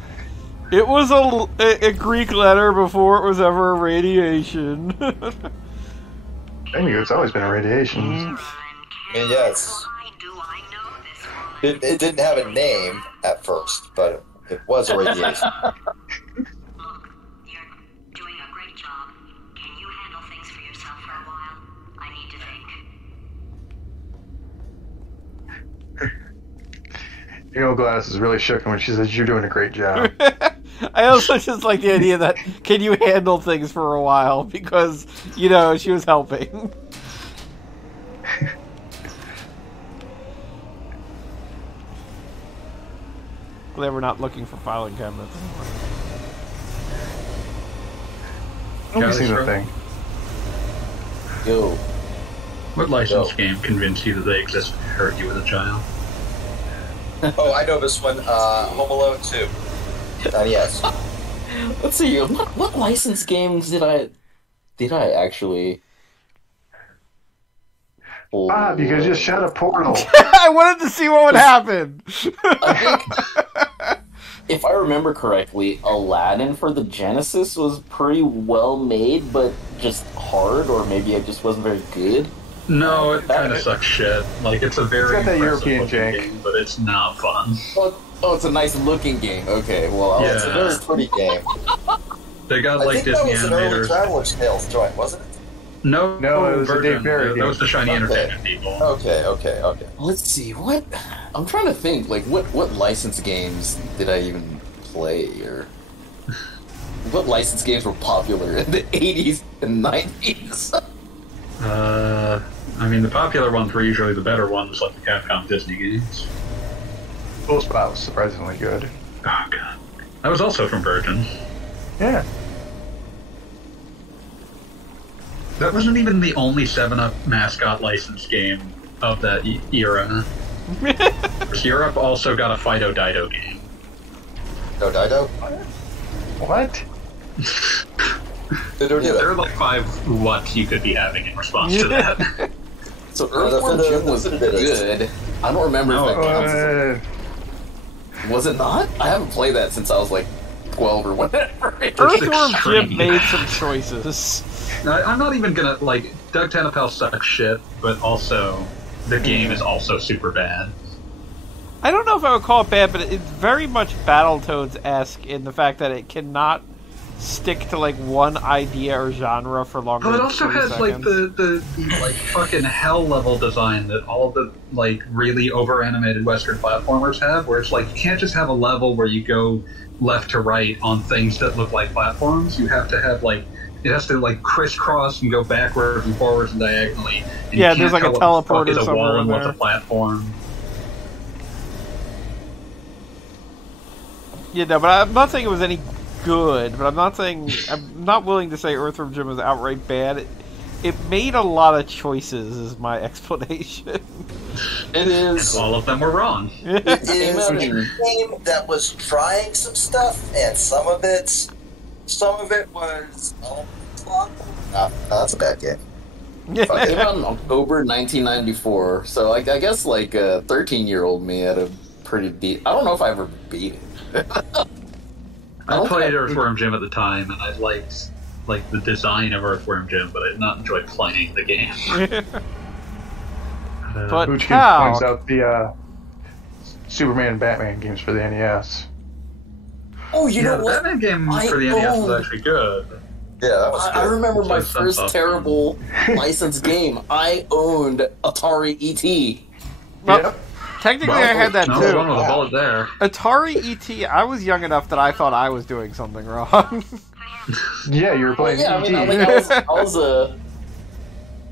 It was a Greek letter before it was ever a radiation. Technically, it's always been a radiation. I mean, yeah, it didn't have a name at first, but it was a radiation. Look, you're doing a great job. Can you handle things for yourself for a while? I need to think. You know, Gladys is really shook when she says you're doing a great job. I also just like the idea that can you handle things for a while because she was helping. Glad we're not looking for filing cabinets. Nobody's seen the thing. Yo. What licensed game convinced you that they existed to hurt you as a child? Oh, I know this one. Home Alone 2. Yes. Let's see. What licensed games did I actually? Bob, you could just shut a portal. I wanted to see what would happen. I think, if I remember correctly, Aladdin for the Genesis was pretty well made, but just hard, or maybe it just wasn't very good. No, it kind of sucks shit. Like, it's a very It's got that impressive European looking jank. game, but it's not fun. Oh, it's a nice looking game. Okay, well, Yeah. It's a very pretty game. They got, I like, think that Disney was an early animators. Traveler's Tales joint, wasn't it? No, No, it was a Virgin. Dave Barry That game. was the Shiny Okay. Entertainment people. Okay. let's see. What I'm trying to think. Like, what licensed games did I even play, or what licensed games were popular in the 80s and 90s? I mean, the popular ones were usually the better ones, like the Capcom Disney games. Full Spot was surprisingly good. Oh, God. I was also from Virgin. Yeah. That wasn't even the only 7-Up mascot licensed game of that era. Europe also got a Fido Dido game. No Dido? What? Dido There Dido. are like 5 what you could be having in response to that. So Earthworm Jim was good. I don't remember if that counts. Was it not? I haven't played that since I was like 12 or whatever. Earthworm extreme. Jim made some choices. I'm not even gonna, like, Doug Tannapel sucks shit, but also, the game is also super bad. I don't know if I would call it bad, but it's very much Battletoads-esque in the fact that it cannot stick to like one idea or genre for longer But it than also 3 has seconds. like the like fucking hell level design that all the like really over animated Western platformers have, where it's like you can't just have a level where you go left to right on things that look like platforms. You have to have like it has to like crisscross and go backwards and forwards and diagonally. And Yeah, you there's can't like a tell what the fuck teleporter is a somewhere wall in and what's there. a platform. Yeah, no, but I'm not saying it was any good, but I'm not willing to say Earthworm Jim was outright bad. It made a lot of choices, is my explanation. It is. And all of them were wrong. It is a game that was trying some stuff, and some of it was that's a bad game. It came out in October 1994, so I guess like a 13-year-old me had a pretty beat. I don't know if I ever beat it. I played Earthworm Jim at the time, and I liked like the design of Earthworm Jim, but I did not enjoy playing the game. But Hoochkin how? points out the Superman and Batman games for the NES. Oh, you Yeah, know the what? Batman game for the NES was actually good. Yeah, that was I good. remember my Just some first stuff. terrible licensed game. I owned Atari E ET. Well, Yep. technically, I had that No, too. one with a bullet there. Atari ET, I was young enough that I thought I was doing something wrong. Yeah, you were playing Yeah, I mean, E.T. I was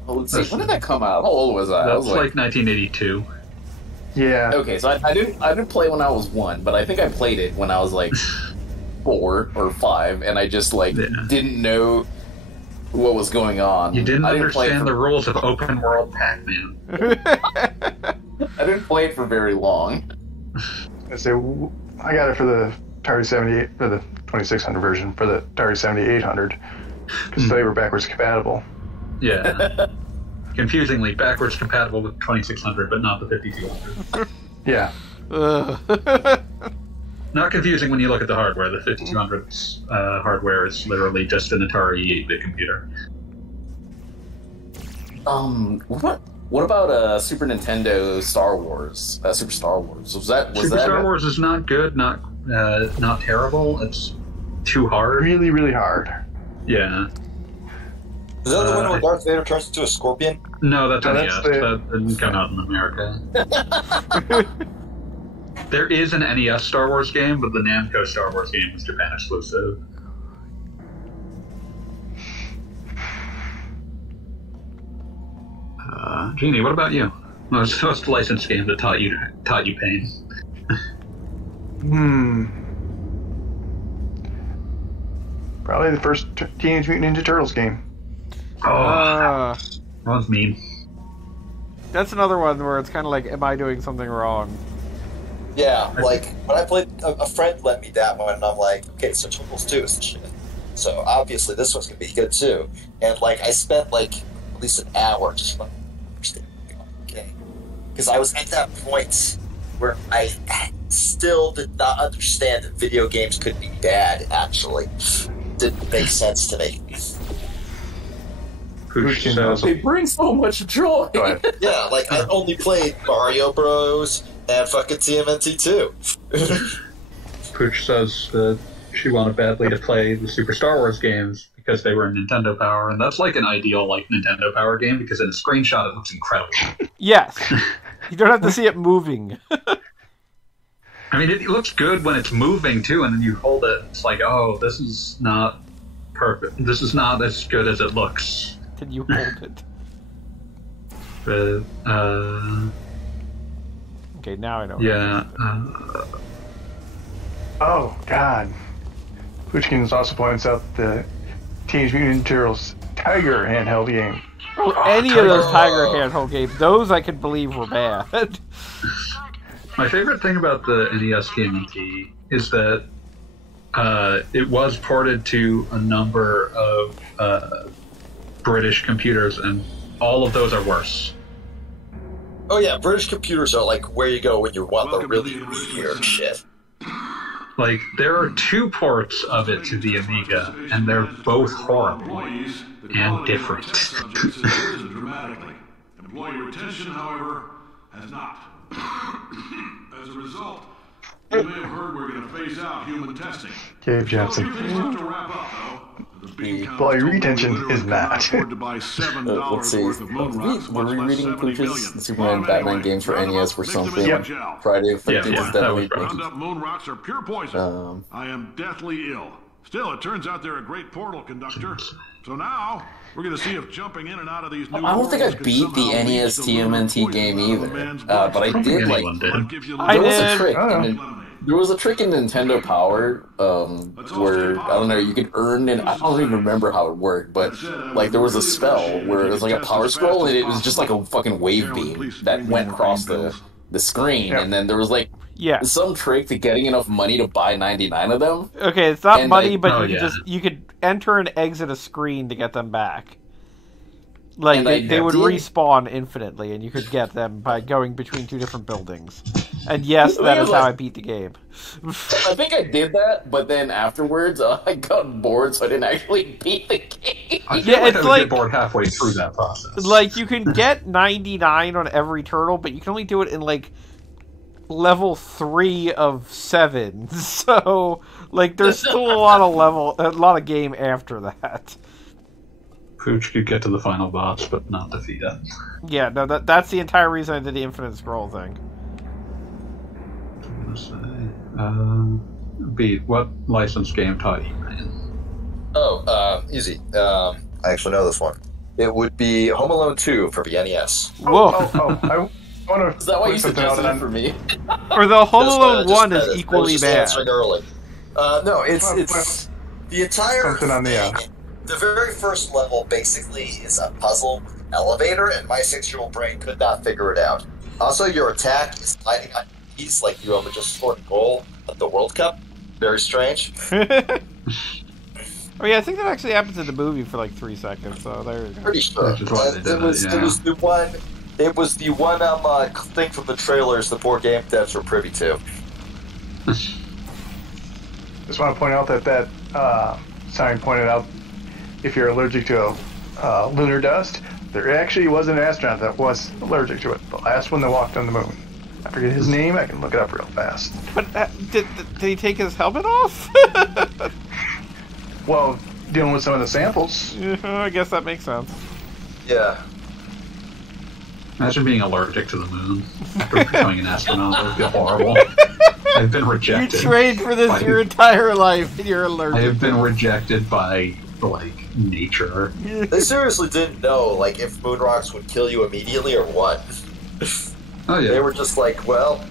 let's see, when did that come out? How old was I? I That's was like 1982. Yeah. okay, so I didn't play when I was 1, but I think I played it when I was like 4 or 5, and I just like Yeah. didn't know what was going on. You didn't I didn't play it understand for- the rules of open world Pac-Man. I didn't play it for very long. I got it for the Atari 78 for the 2600 version for the Atari 7800 because they were backwards compatible. Yeah. Confusingly, backwards compatible with 2600, but not the 5200. Yeah. Not confusing when you look at the hardware. The 5200's hardware is literally just an Atari 8-bit computer. What about Super Nintendo Star Wars? Super Star Wars Super Star Wars is not good, not terrible. It's too hard. Really, really hard. Yeah. Is that the one where Darth Vader turns into a scorpion? No, that's No, NES. that's the- That didn't come out in America. There is an NES Star Wars game, but the Namco Star Wars game was Japan exclusive. Jeannie, what about you? What's the licensed game that taught you pain? Probably the first Teenage Mutant Ninja Turtles game. That was mean. That's another one where it's kind of like, am I doing something wrong? Yeah, like, when I played, a friend lent me that one, and I'm like, okay, so Turtles 2 is the shit. So, obviously, this one's gonna be good, too. And, like, I spent, like, at least an hour just, like, understanding the game. Because I was at that point where I still did not understand that video games could be bad, actually. Didn't make sense to me. Pooch knows? They bring so much joy. Go ahead. Yeah, like, I only played Mario Bros. And fucking TMNT 2. Pooch says that she wanted badly to play the Super Star Wars games because they were in Nintendo Power, and that's like an ideal like Nintendo Power game because in a screenshot it looks incredible. Yes. You don't have to see it moving. I mean, it looks good when it's moving too, and then you hold it. It's like, oh, this is not perfect. This is not as good as it looks. Can you hold it? But Okay, now I know. yeah, Oh, God. Puchkins also points out the Teenage Mutant Ninja Turtles Tiger handheld game. Oh, any of those Tiger handheld games, those I could believe were bad. my favorite thing about the NES TMNT is that it was ported to a number of British computers, and all of those are worse. Oh yeah, British computers are like where you go when you want the really weird shit. Like, there are 2 ports of it to the Amiga, and they're both horrible and different. Employee retention, however, has not. As a result, you may have heard we're going to phase out human testing. Cave Johnson. So a few things left to wrap up, though. The bean counters Employee told me retention we literally is cannot not. afford to buy $7 Let's see. worth of moon rocks, Were much we less reading 70 Pooch's million. Superman Well, Batman anyway, games for round them NES up, were mix them in something? some gel. Friday the Yeah, 13th yeah, is that was definitely right. Round up moon rocks are pure poison. I am deathly ill. Still, it turns out they're a great portal conductor. So now, we're going to see if jumping in and out of these new I don't think I portals can beat the somehow NES leach the lunar TMNT poison game out of a either. man's But I bloodstream. think did like. anyone did. What gives you I There was did. a trick. Oh. There was a trick in Nintendo Power where I don't know, you could earn and I don't even remember how it worked, but like there was a spell where it was like a power scroll and it was just like a fucking wave beam that went across the screen, Yep. and then there was like Yeah. some trick to getting enough money to buy 99 of them. Okay, it's not And, money, like- but Oh, you could yeah. you could enter and exit a screen to get them back. Like And they I would did- respawn infinitely, and you could get them by going between 2 different buildings. And yes, The that thing is is, how like- I beat the game. I think I did that, but then afterwards I got bored, so I didn't actually beat the game. I feel Yeah, like it's I would like- get bored halfway through that process. Like you can get 99 on every turtle, but you can only do it in like level 3 of 7. So like there's still a lot of game after that. Pooch could get to the final boss, but not defeat it. Yeah, no, that's the entire reason I did the infinite scroll thing. Beat, what licensed game taught you, man? Oh, easy. I actually know this one. It would be Home Alone 2 for the NES. Whoa. I want Is to that why you point something out suggested it on for me? Or the Home Just, Alone just, 1 is I equally was just bad. answering early. No, it's the entire Something on the, thing The very first level basically is a puzzle elevator, and my 6-year-old brain could not figure it out. Also, your attack is sliding on your knees like you have just scored a goal at the World Cup. Very strange. Oh yeah, I think that actually happens in the movie for like 3 seconds. So there you go. Pretty sure. Which is why they did It was the one. It was the one thing from the trailers the poor game devs were privy to. Just want to point out that sign pointed out if you're allergic to lunar dust, there actually was an astronaut that was allergic to it. The last one that walked on the moon. I forget his name. I can look it up real fast. But did he take his helmet off? Well, dealing with some of the samples. Yeah, I guess that makes sense. Yeah. Imagine being allergic to the moon after becoming an astronaut. That would feel horrible. I've been You rejected. trained for this your entire life, and you're allergic. I have been rejected by, like, nature. They seriously didn't know, like, if moon rocks would kill you immediately or what. Oh, yeah. They were just like, well,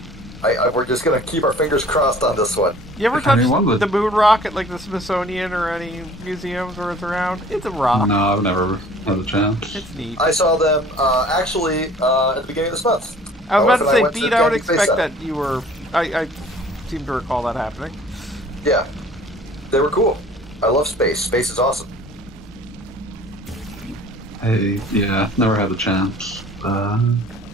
we're just gonna keep our fingers crossed on this one. You ever I touched mean, one would- the moon rock at like the Smithsonian or any museums where it's around? It's a rock. No, I've never had a chance. It's neat. I saw them actually at the beginning of this month. I was My about to wife and say, went to Pete, the I would Candy Face expect Summit. that you were. I seem to recall that happening. Yeah, they were cool. I love space. Space is awesome. Yeah, never had the chance.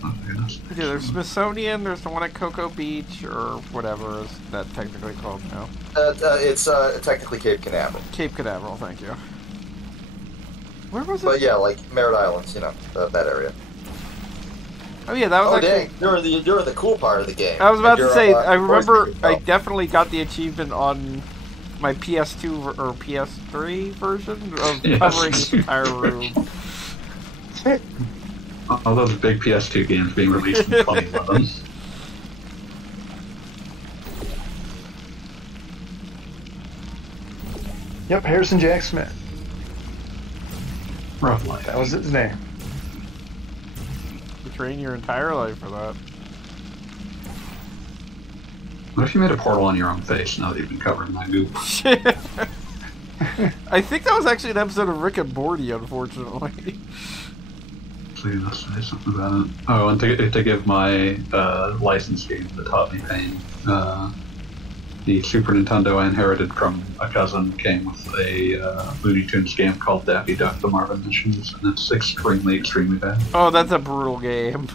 Oh, goodness. Yeah, there's Smithsonian. There's the one at Cocoa Beach or whatever is that technically called now. It's technically Cape Canaveral, Cape Canaveral. Thank you. Where was it? but yeah, like Merritt Islands, that area. Oh yeah, that was Oh actually. dang, you're in the cool part of the game. I was about to You're say. up, I remember. Forest I Creek. definitely got the achievement on my PS2 or PS3 version of Yes. covering this entire room. All those big PS2 games being released in 2011. Yep, Harrison Jack Smith. Rough life. That was his name. You train your entire life for that. What if you made a portal on your own face now that you've been covered in that goop? I think that was actually an episode of Rick and Morty, unfortunately. Please say something about it. Oh, and to give my license game that taught me pain, the Super Nintendo I inherited from a cousin came with a Looney Tunes game called Daffy Duck: The Marvin Missions, and it's extremely, extremely bad. Oh, that's a brutal game.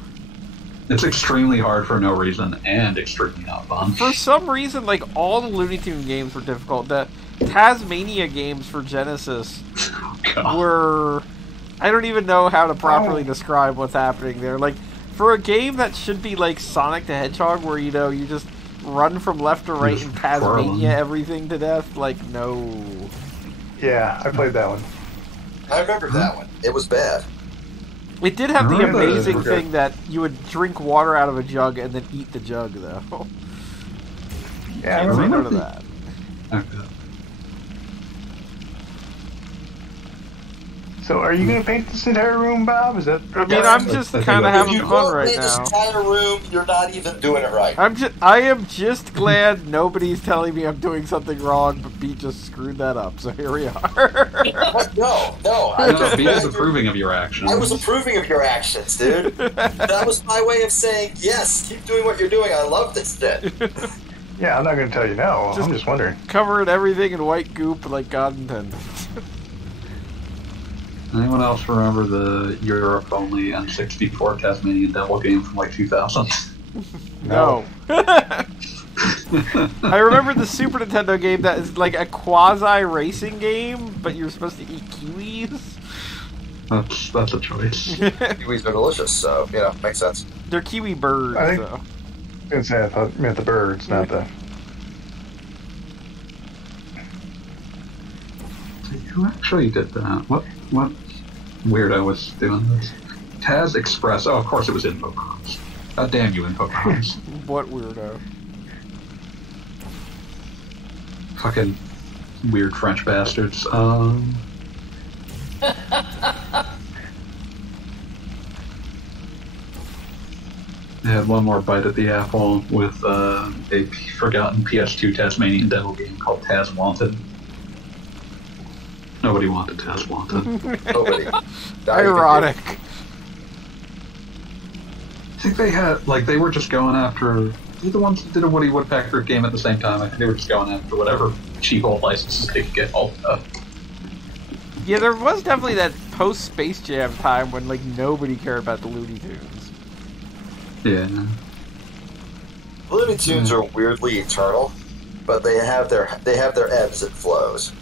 It's extremely hard for no reason and extremely not fun. For some reason, like, all the Looney Tunes games were difficult. The Tasmania games for Genesis Oh, God. were... I don't even know how to properly describe what's happening there. Like, for a game that should be like Sonic the Hedgehog, where, you just run from left to right and Tasmania everything to death, like, no. Yeah, I played that one. I remember that one. It was bad. It did have the Remember amazing that. thing that you would drink water out of a jug and then eat the jug, though. Yeah, I Can't say remember. no to that. Okay. So, are you going to paint this entire room, Bob? Is that? I mean, Yes, I'm I just think kind of I- having You fun won't right paint this now. entire room. You're not even doing it right. I am just glad nobody's telling me I'm doing something wrong, but Pete just screwed that up. So here we are. What? No. I No, just B is approving of your actions. I was approving of your actions, dude. That was my way of saying, yes, keep doing what you're doing. I love this shit. Yeah, I'm not going to tell you no. Just- I'm just wondering. Covering everything in white goop like God intended. Anyone else remember the Europe only N64 Tasmanian Devil game from like 2000? No. I remember the Super Nintendo game that is like a quasi racing game, but you're supposed to eat kiwis. That's a choice. Kiwis are delicious, so, makes sense. They're kiwi birds. I think- So. I was going to say, I thought you meant the birds, not the... Who actually did that? What weirdo was doing this? Taz Express. Oh, of course it was Infocons. God damn you, Infocons. What weirdo? Fucking weird French bastards. I had one more bite at the apple with a forgotten PS2 Tasmanian Devil game called Taz Wanted. Nobody wanted Taz wanted. Nobody. Now you Ironic. can I think they had, they were just going after... They're the ones that did a Woody Woodpecker game at the same time. I think they were just going after whatever cheap old licenses they could get hold of. Yeah, there was definitely that post-Space Jam time when, nobody cared about the Looney Tunes. Yeah. do. Looney Tunes are weirdly eternal, but they have their ebbs and flows.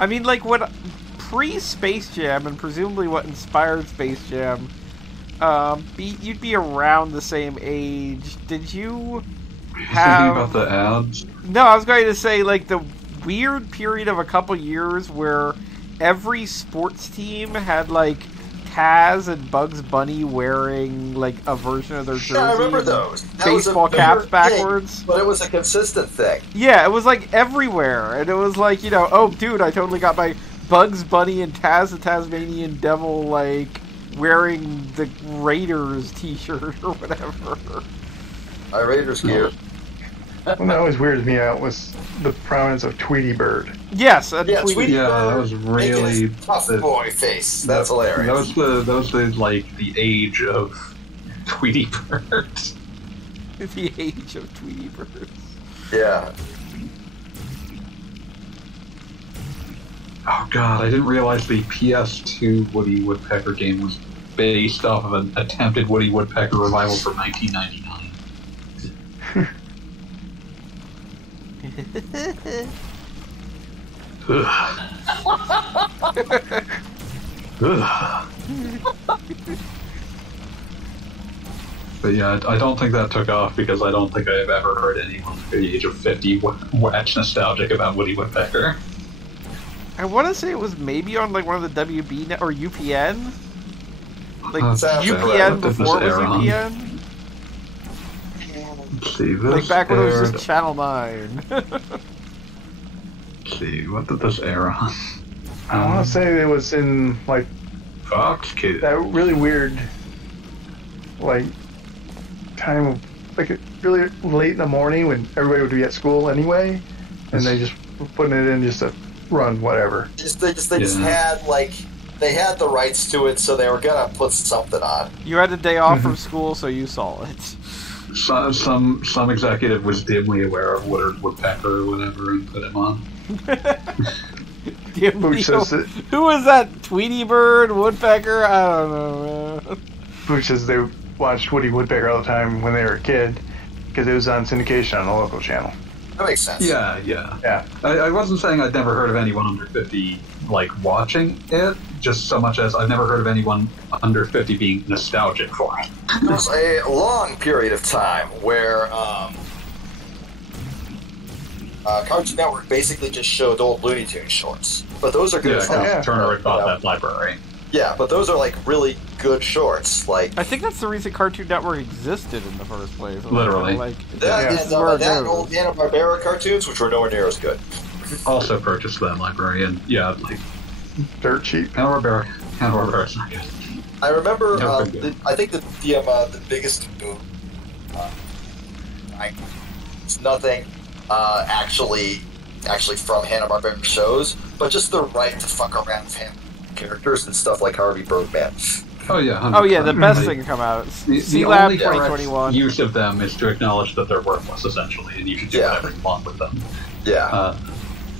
I mean, what pre-Space Jam, and presumably what inspired Space Jam, you'd be around the same age. Did you have... Thinking about the ads? No, I was going to say, the weird period of a couple years where every sports team had, Taz and Bugs Bunny wearing, a version of their jersey. Yeah, I remember those. Baseball caps backwards. But it was a consistent thing. Yeah, it was, everywhere. And it was oh, dude, I totally got my Bugs Bunny and Taz the Tasmanian Devil, wearing the Raiders t-shirt or whatever. My Raiders gear. What always weirded me out was the prominence of Tweety Bird. Yes, and Yeah, Tweety. Tweety Yeah, Bird that was really... making his tough boy face. That's hilarious. That was the age of Tweety Bird. The age of Tweety Birds. Yeah. Oh god, I didn't realize the PS2 Woody Woodpecker game was based off of an attempted Woody Woodpecker revival from 1999. But yeah, I don't think that took off because I don't think I've ever heard anyone at the age of 50 wax nostalgic about Woody Woodpecker. I want to say it was maybe on one of the WB or UPN. Sounds UPN right. before it was What did this air on? UPN. Let's see, this Back when it was aired... just Channel 9. Let's see, what did this air on? I want to say it was in, Fox Kids. that really weird, time of, really late in the morning when everybody would be at school anyway, and they just were putting it in just to run whatever. They just had they had the rights to it, so they were gonna put something on. You had a day off from school, so you saw it. Some executive was dimly aware of Woodard Woodpecker or whatever and put him on. Booch says that, Who was that? Tweety Bird? Woodpecker? I don't know, man. Booch says they watched Woody Woodpecker all the time when they were a kid because it was on syndication on the local channel. That makes sense. Yeah. I wasn't saying I'd never heard of anyone under 50 watching it, just so much as I've never heard of anyone under 50 being nostalgic for it. There was a long period of time where Cartoon Network basically just showed old Looney Tunes shorts. But those are good. Yeah, Turner had bought that library. Yeah, but those are really good shorts. I think that's the reason Cartoon Network existed in the first place. Literally. That this and is where it that goes. old Hanna-Barbera cartoons, which were nowhere near as good. Also purchased that library, and yeah, Dirt cheap. Hanna-Barbera's not good. I remember. Yeah, pretty good. I think the biggest boom. It's nothing actually from Hanna-Barbera shows, but just the right to fuck around with him characters and stuff like Harvey Birdman. Oh yeah. 100%. Oh yeah, the best thing to come out. The C-Lab only correct 2021. use of them is to acknowledge that they're worthless, essentially, and you should do whatever you want with them. Yeah.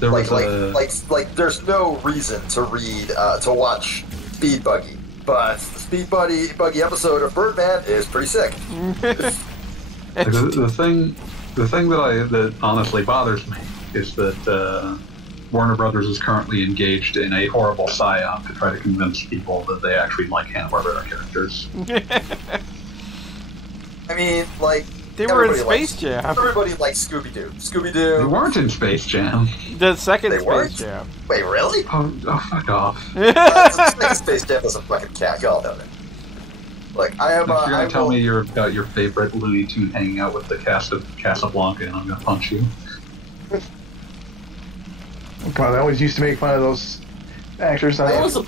There was there's no reason to watch Speed Buggy, but the Speed Buggy episode of Birdman is pretty sick. the thing that honestly bothers me is that Warner Brothers is currently engaged in a horrible psyop to try to convince people that they actually like Hanna-Barbera characters. I mean, They were in everybody Space likes- Jam. Everybody likes Scooby-Doo. They Scooby-Doo. weren't in Space Jam. The second They Space weren't? Jam. Wait, really? Oh, fuck off. Space Jam doesn't fucking count. Y'all know that. I have. If you're gonna tell me you're about your favorite Looney Tune hanging out with the cast of Casablanca, and I'm gonna punch you. Come on, they always used to make fun of those actors. I That have was a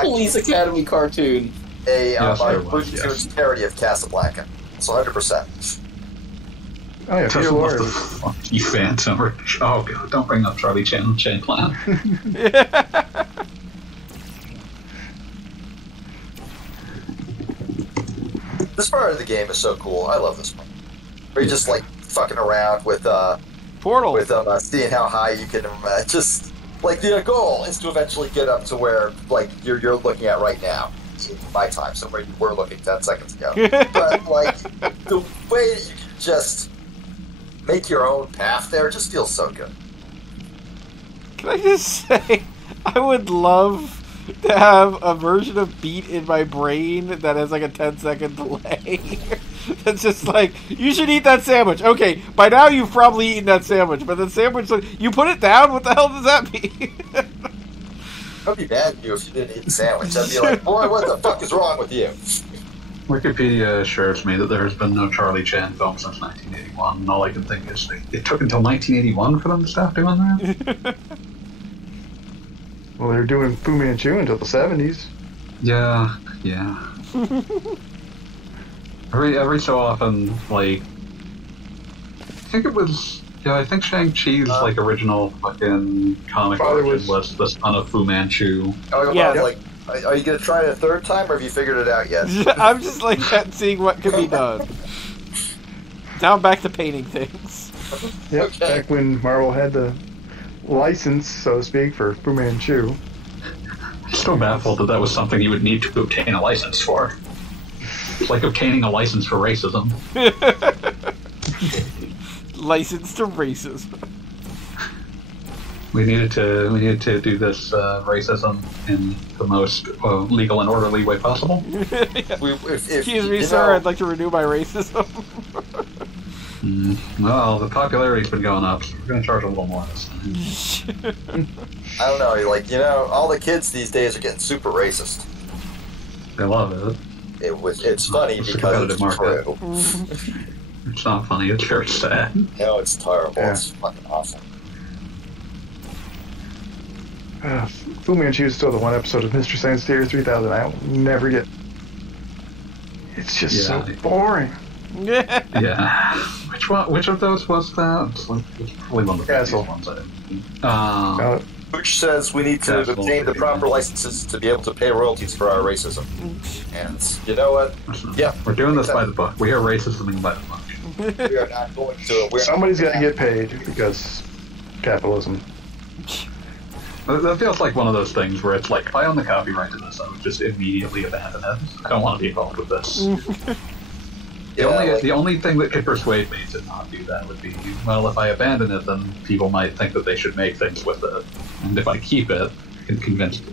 Police Academy cartoon. my Yes, there was, Looney Tunes parody of Casablanca. So 100%. Oh yeah, Peter Doesn't love Lorre. the funky phantom. Oh god, don't bring up Charlie Chan Plan. This part of the game is so cool. I love this part. Where you're just like fucking around with Portal. Seeing how high you can just like the goal is to eventually get up to where like you're looking at right now in my time, so where you were looking 10 seconds ago. But like the way that you can just make your own path there just feels so good. Can I just say, I would love to have a version of Beat in my brain that has like a 10-second delay. That's just like, you should eat that sandwich. Okay, by now you've probably eaten that sandwich, but the sandwich, you put it down? What the hell does that mean? I'd be mad at you if you didn't eat the sandwich. I'd be like, boy, what the fuck is wrong with you? Wikipedia assures me that there has been no Charlie Chan film since 1981, and all I can think is it took until 1981 for them to stop doing that? Well, they were doing Fu Manchu until the 70s. Yeah. Every so often, like, I think Shang-Chi's like original fucking comic version was the son of Fu Manchu. Oh, Yeah. like, are you gonna try it a third time, or have you figured it out yet? I'm just like seeing what can be done. Now I'm back to painting things. Yep, Okay. back when Marvel had the license, so to speak, for Fu Manchu. I'm still baffled that was something you would need to obtain a license for. It's like obtaining a license for racism. License to racism. We needed to do this racism in the most legal and orderly way possible. Excuse me, sir, I'd like to renew my racism. Well, the popularity's been going up, so we're going to charge a little more this time. I don't know, like, all the kids these days are getting super racist. They love it. It's funny It's a because it's competitive true. It's not funny, it's very sad. No, it's terrible. Yeah. It's fucking awful. Fu Manchu is still the one episode of Mystery Science Theater 3000 I will never get. It's just so boring. Yeah. Which of those was that? It's probably one of the Castle. ones I didn't. Which says we need to Castle. obtain the proper licenses to be able to pay royalties for our racism. And you know what? Yeah, We're doing this by the book. We are racism by the book. we are not going to. Somebody's got to get paid because capitalism. That feels like one of those things where it's like, if I own the copyright to this, I would just immediately abandon it. I don't want to be involved with this. The only thing that could persuade me to not do that would be, well, if I abandon it, then people might think that they should make things with it. And if I keep it,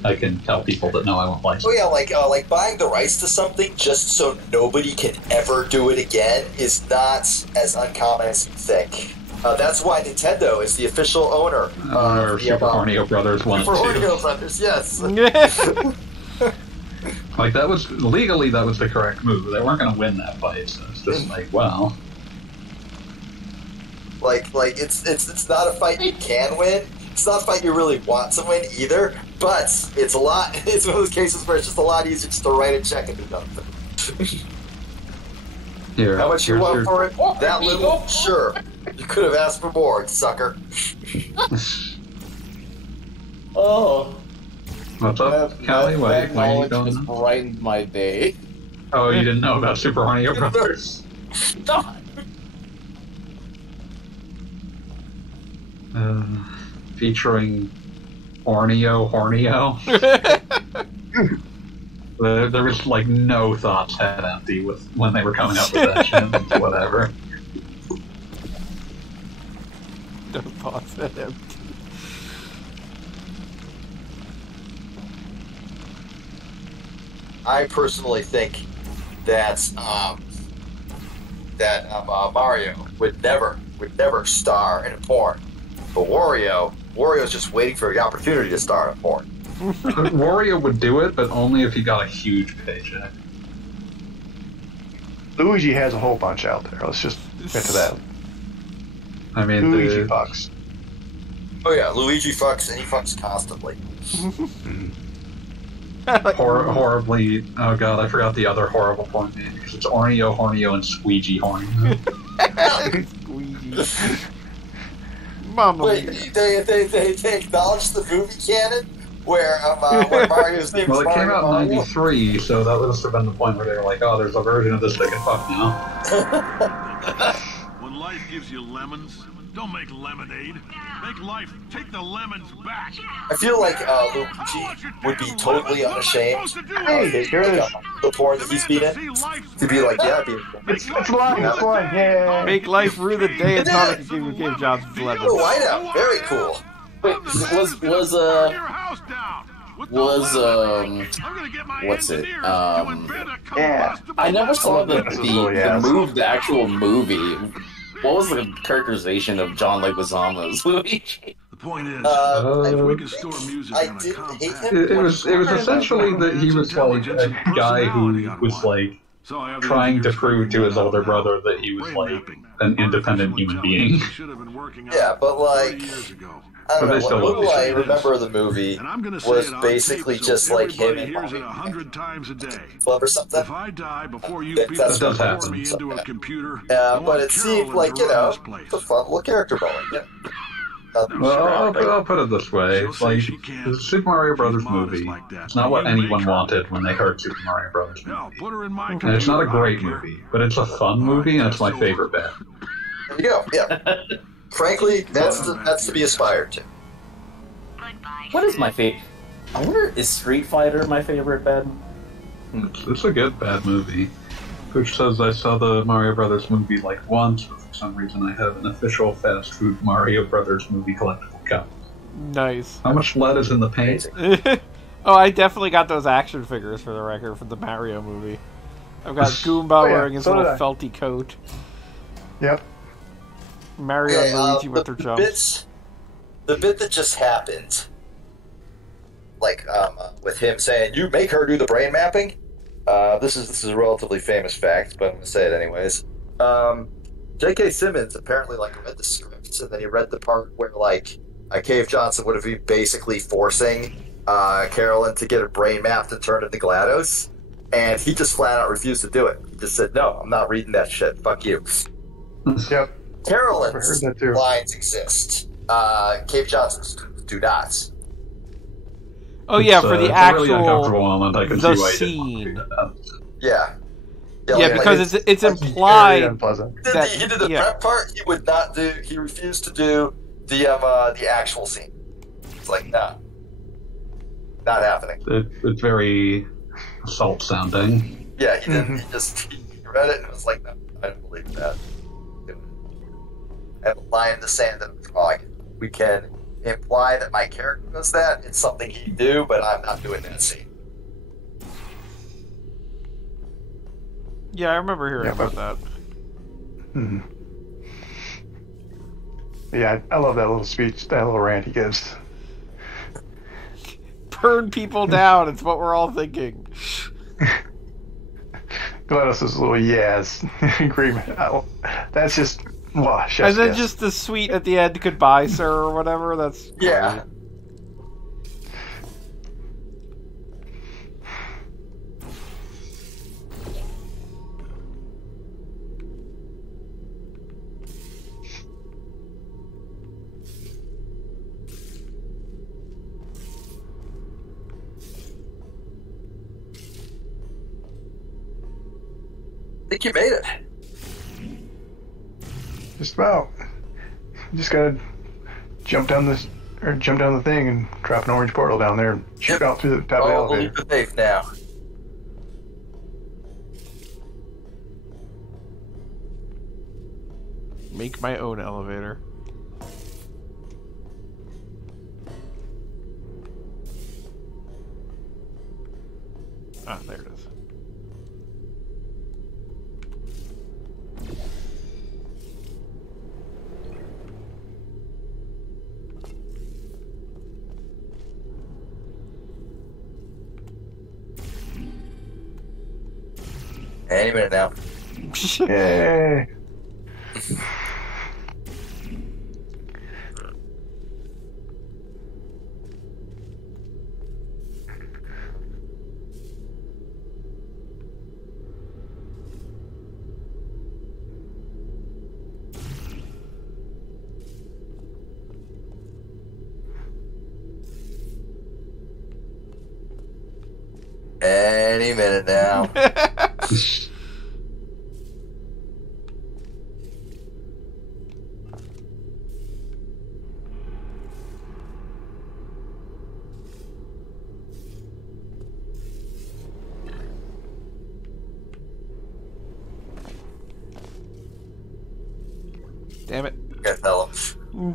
I can tell people that no, I won't license. Oh yeah, like buying the rights to something just so nobody can ever do it again is not as uncommon as you think. That's why Nintendo is the official owner Or Super Hornio Brothers 1 and 2. Super Hornio Brothers, yes. Like, that was the correct move. They weren't going to win that fight, so it's just like, well. Like it's not a fight you can win. It's not a fight you really want to win either. But it's a lot. It's one of those cases where it's just a lot easier just to write a check and do nothing. Here, How much you here's want your- for it? That little? Sure. You could have asked for more, sucker. Oh, What's up, Callie? Why are you knowledge going has on? brightened my day. Oh, you didn't know about Super Hornio Brothers? Stop. Featuring Hornio. There was like no thoughts had empty when they were coming up with that shit. Whatever. No thoughts at empty. I personally think that Mario would never star in a porn. But Wario's just waiting for the opportunity to star in a porn. Wario would do it, but only if he got a huge paycheck. Luigi has a whole bunch out there. Let's just get to that. I mean, Luigi fucks. Oh yeah, Luigi fucks and he fucks constantly. horribly. Oh god, I forgot the other horrible porn name because it's Hornio, and Squeegee Hornio. Mamma Wait, mia. they acknowledged the movie canon where Mario's name Well, is it came Mario out in Mario? '93, so that must have been the point where they were like, "Oh, there's a version of this that can fuck now." When life gives you lemons, don't make lemonade. Make life take the lemons back. I feel like Luigi would be totally unashamed Hey, here it is. the porn that he's been in. To be like, yeah, I'd be. It's line. It's line. Yeah. Make life rue the day Atomic became Johnson's Oh, Lemons. whiteout, very cool. Wait, what's it? Yeah. I never saw the Yes. the actual movie. What was the characterization of John Leguizamo's Luigi? The point is, I if we can store music I on a didn't hate compact, him. It was essentially that he was like a guy who was like so I have the trying to engineers prove to his figuring older out brother that he was brain like mapping. an independent human being. Should have been working on Yeah, but like, 30 years ago. I don't But they know. still What look I the same. remember of the movie And I'm gonna say was it on basically tape so just like him everybody and hears it Mario 100 times a day. Club or something. If I die before you That- people that's what pour happens. me into a computer, I But want it seemed Carolyn like, to you run know, this place. it's a fun little character bowling. Yeah. Well, I'll put it this way: She'll say like she can't. the Super Mario Brothers She's modest movie, like that. it's not what You make anyone her. wanted when they heard Super Mario Brothers No, movie. put her in my And it's not a computer, I great don't care. movie, but it's a fun movie, and it's my favorite bet. There you go. Yeah. Frankly, that's to be aspired to. Goodbye. What is my favorite? I wonder, is Street Fighter my favorite bed? It's a good bad movie. Pooch says I saw the Mario Brothers movie like once, but for some reason I have an official fast food Mario Brothers movie collectible cup. Nice. How much lead is in the paint? Oh, I definitely got those action figures for the record from the Mario movie. I've got Goomba Oh, yeah, wearing his so little did I. felty coat. Yep. Mario and Luigi with their jumps. The bit that just happened, like with him saying, "You make her do the brain mapping." This is a relatively famous fact, but I'm gonna say it anyways. J.K. Simmons apparently like read the script, and then he read the part where like Cave Johnson would have been basically forcing Carolyn to get her brain mapped and turn into GLaDOS, and he just flat out refused to do it. He just said, "No, I'm not reading that shit. Fuck you." Yep. Carolyn's I heard that too. lines exist. Cave Johnson's do not. Oh yeah, It's, for the it's a really uncomfortable actual moment. I can the see why scene. you didn't want to do that. Yeah. Yeah, like, because it's like Very implied. unpleasant. he did the yeah. prep part. He would not do. He refused to do the actual scene. It's like, nah, not happening. It's very assault sounding. Yeah, he didn't. He just he read it and was like, no, I don't believe that. And a line in the sand that was like, we can imply that my character does that. It's something he'd do, but I'm not doing that scene. Yeah, I remember hearing Yeah, about but- that. Mhm. Yeah, I love that little speech, that little rant he gives. Burn people down. It's what we're all thinking. GLaDOS' little yes agreement. That's just, wow, And chef's then kiss. just the sweet at the end, goodbye, sir, or whatever. That's Yeah. I think you made it. Just about. You just gotta jump down the thing and drop an orange portal down there and shoot Yep. out through the top of the Oh, the elevator. leap of faith now. make my own elevator. Ah, there it is. Any minute now. Yay! Any minute now. Damn it. I'm gonna tell him.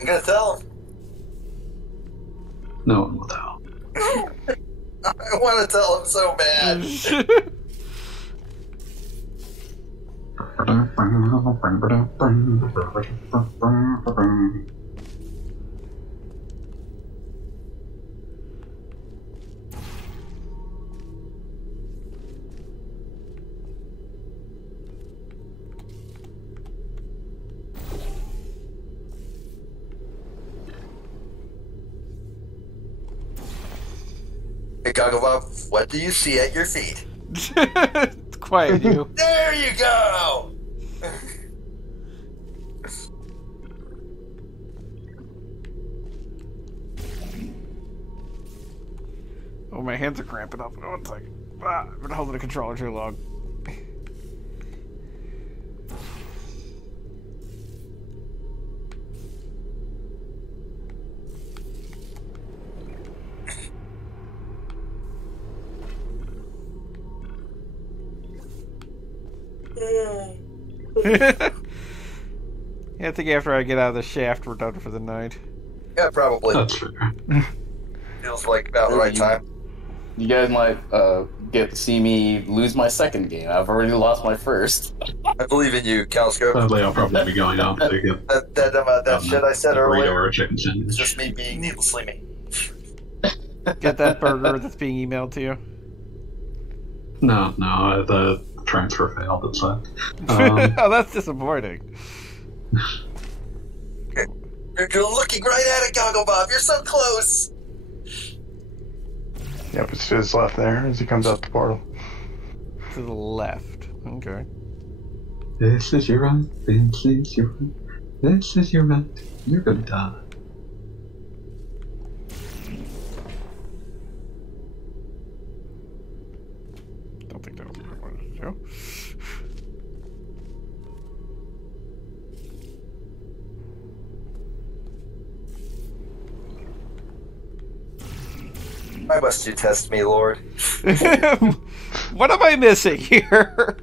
I'm gonna tell him. No one will tell. I want to tell him so bad. Hey, Gogglebub, what do you see at your feet? Quiet, you. There you go! Oh, my hands are cramping up. One second. Ah, I've been holding the controller too long. Yeah, I think after I get out of the shaft, we're done for the night. Yeah, probably. That's fair. Feels like about the right time. You guys might get to see me lose my second game. I've already lost my first. I believe in you, Calscope. Sadly, I'll probably be going out to get That shit I said a burrito earlier or a chicken is sandwich. just me being needlessly mean. Get that burger that's being emailed to you. No, the transfer failed. It's Oh, that's disappointing. You're looking right at it, Gogglebob. You're so close. Yep, it's to his left there as he comes out the portal. To the left. Okay. This is your right. This is your right. This is your right. You're gonna die. Don't think that was what I wanted to do. Why must you test me, Lord? What am I missing here?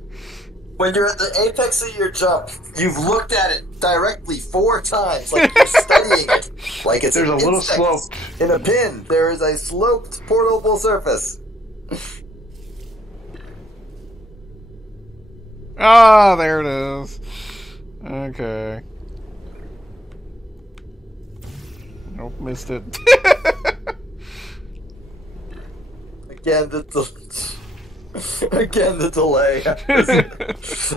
When you're at the apex of your jump, you've looked at it directly 4 times, like you're studying it. Like it's There's an a little insect slope. in a pin. There is a sloped portable surface. Ah, there it is. Okay. Nope, missed it. Again, the delay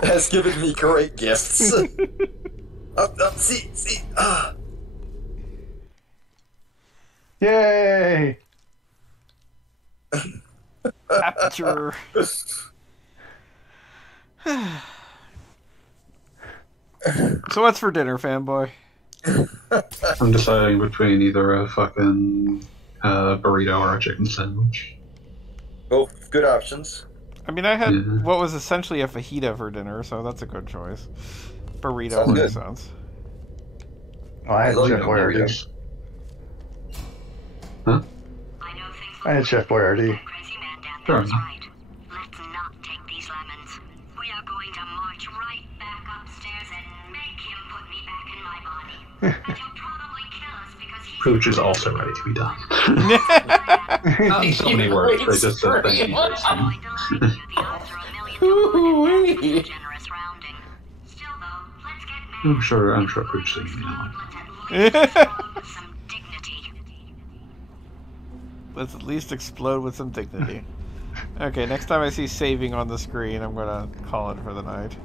has given me great gifts. See. Yay! Aperture. So what's for dinner, fanboy? I'm deciding between either a fucking burrito or a chicken sandwich. Both good options. I mean, I had Yeah. what was essentially a fajita for dinner, so that's a good choice. Burrito Sounds makes good. sense. Oh, I had love Chef your Boyardee. Huh? I know things I had Chef Boyardee. crazy man down Sure. there is right. Let's not take these lemons. We are going to march right back upstairs and make him put me back in my body. And he'll probably kill us because he's Pooch is also ready to be done. Not in so many words, they just said thank you. going to let you the odds are $1 million and that's generous rounding. Still though, let's get mad. I'm sure Pooch thinks you know. Let's at least explode with some dignity. Let's at least explode with some dignity. Okay, next time I see saving on the screen, I'm gonna call it for the night.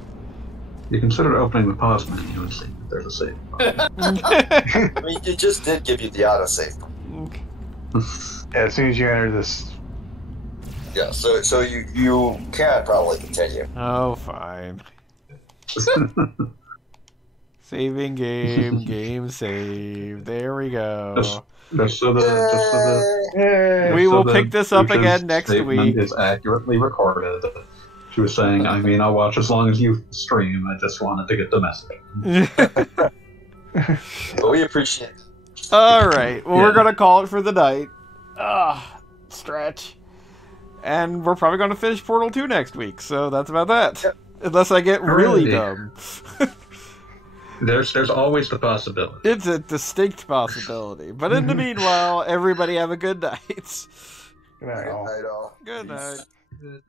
You considered opening the pause menu and seeing if there's a save. I mean, it just did give you the autosave. Yeah, as soon as you enter this, Yeah, so you can probably continue. Oh, fine. Saving game, game save. There we go. Just so the Yay! We will pick this up Lucia's again next statement week. is accurately recorded. She was saying, I mean, I'll watch as long as you stream. I just wanted to get the message. But we appreciate it. All right. Well, Yeah. we're going to call it for the night. Stretch. And we're probably going to finish Portal 2 next week, so that's about that. Yep. Unless I get really Hooray. dumb. There's always the possibility. It's a distinct possibility. But in the meanwhile, everybody have a good night. Good night, all. Good night, all. Good Peace. night.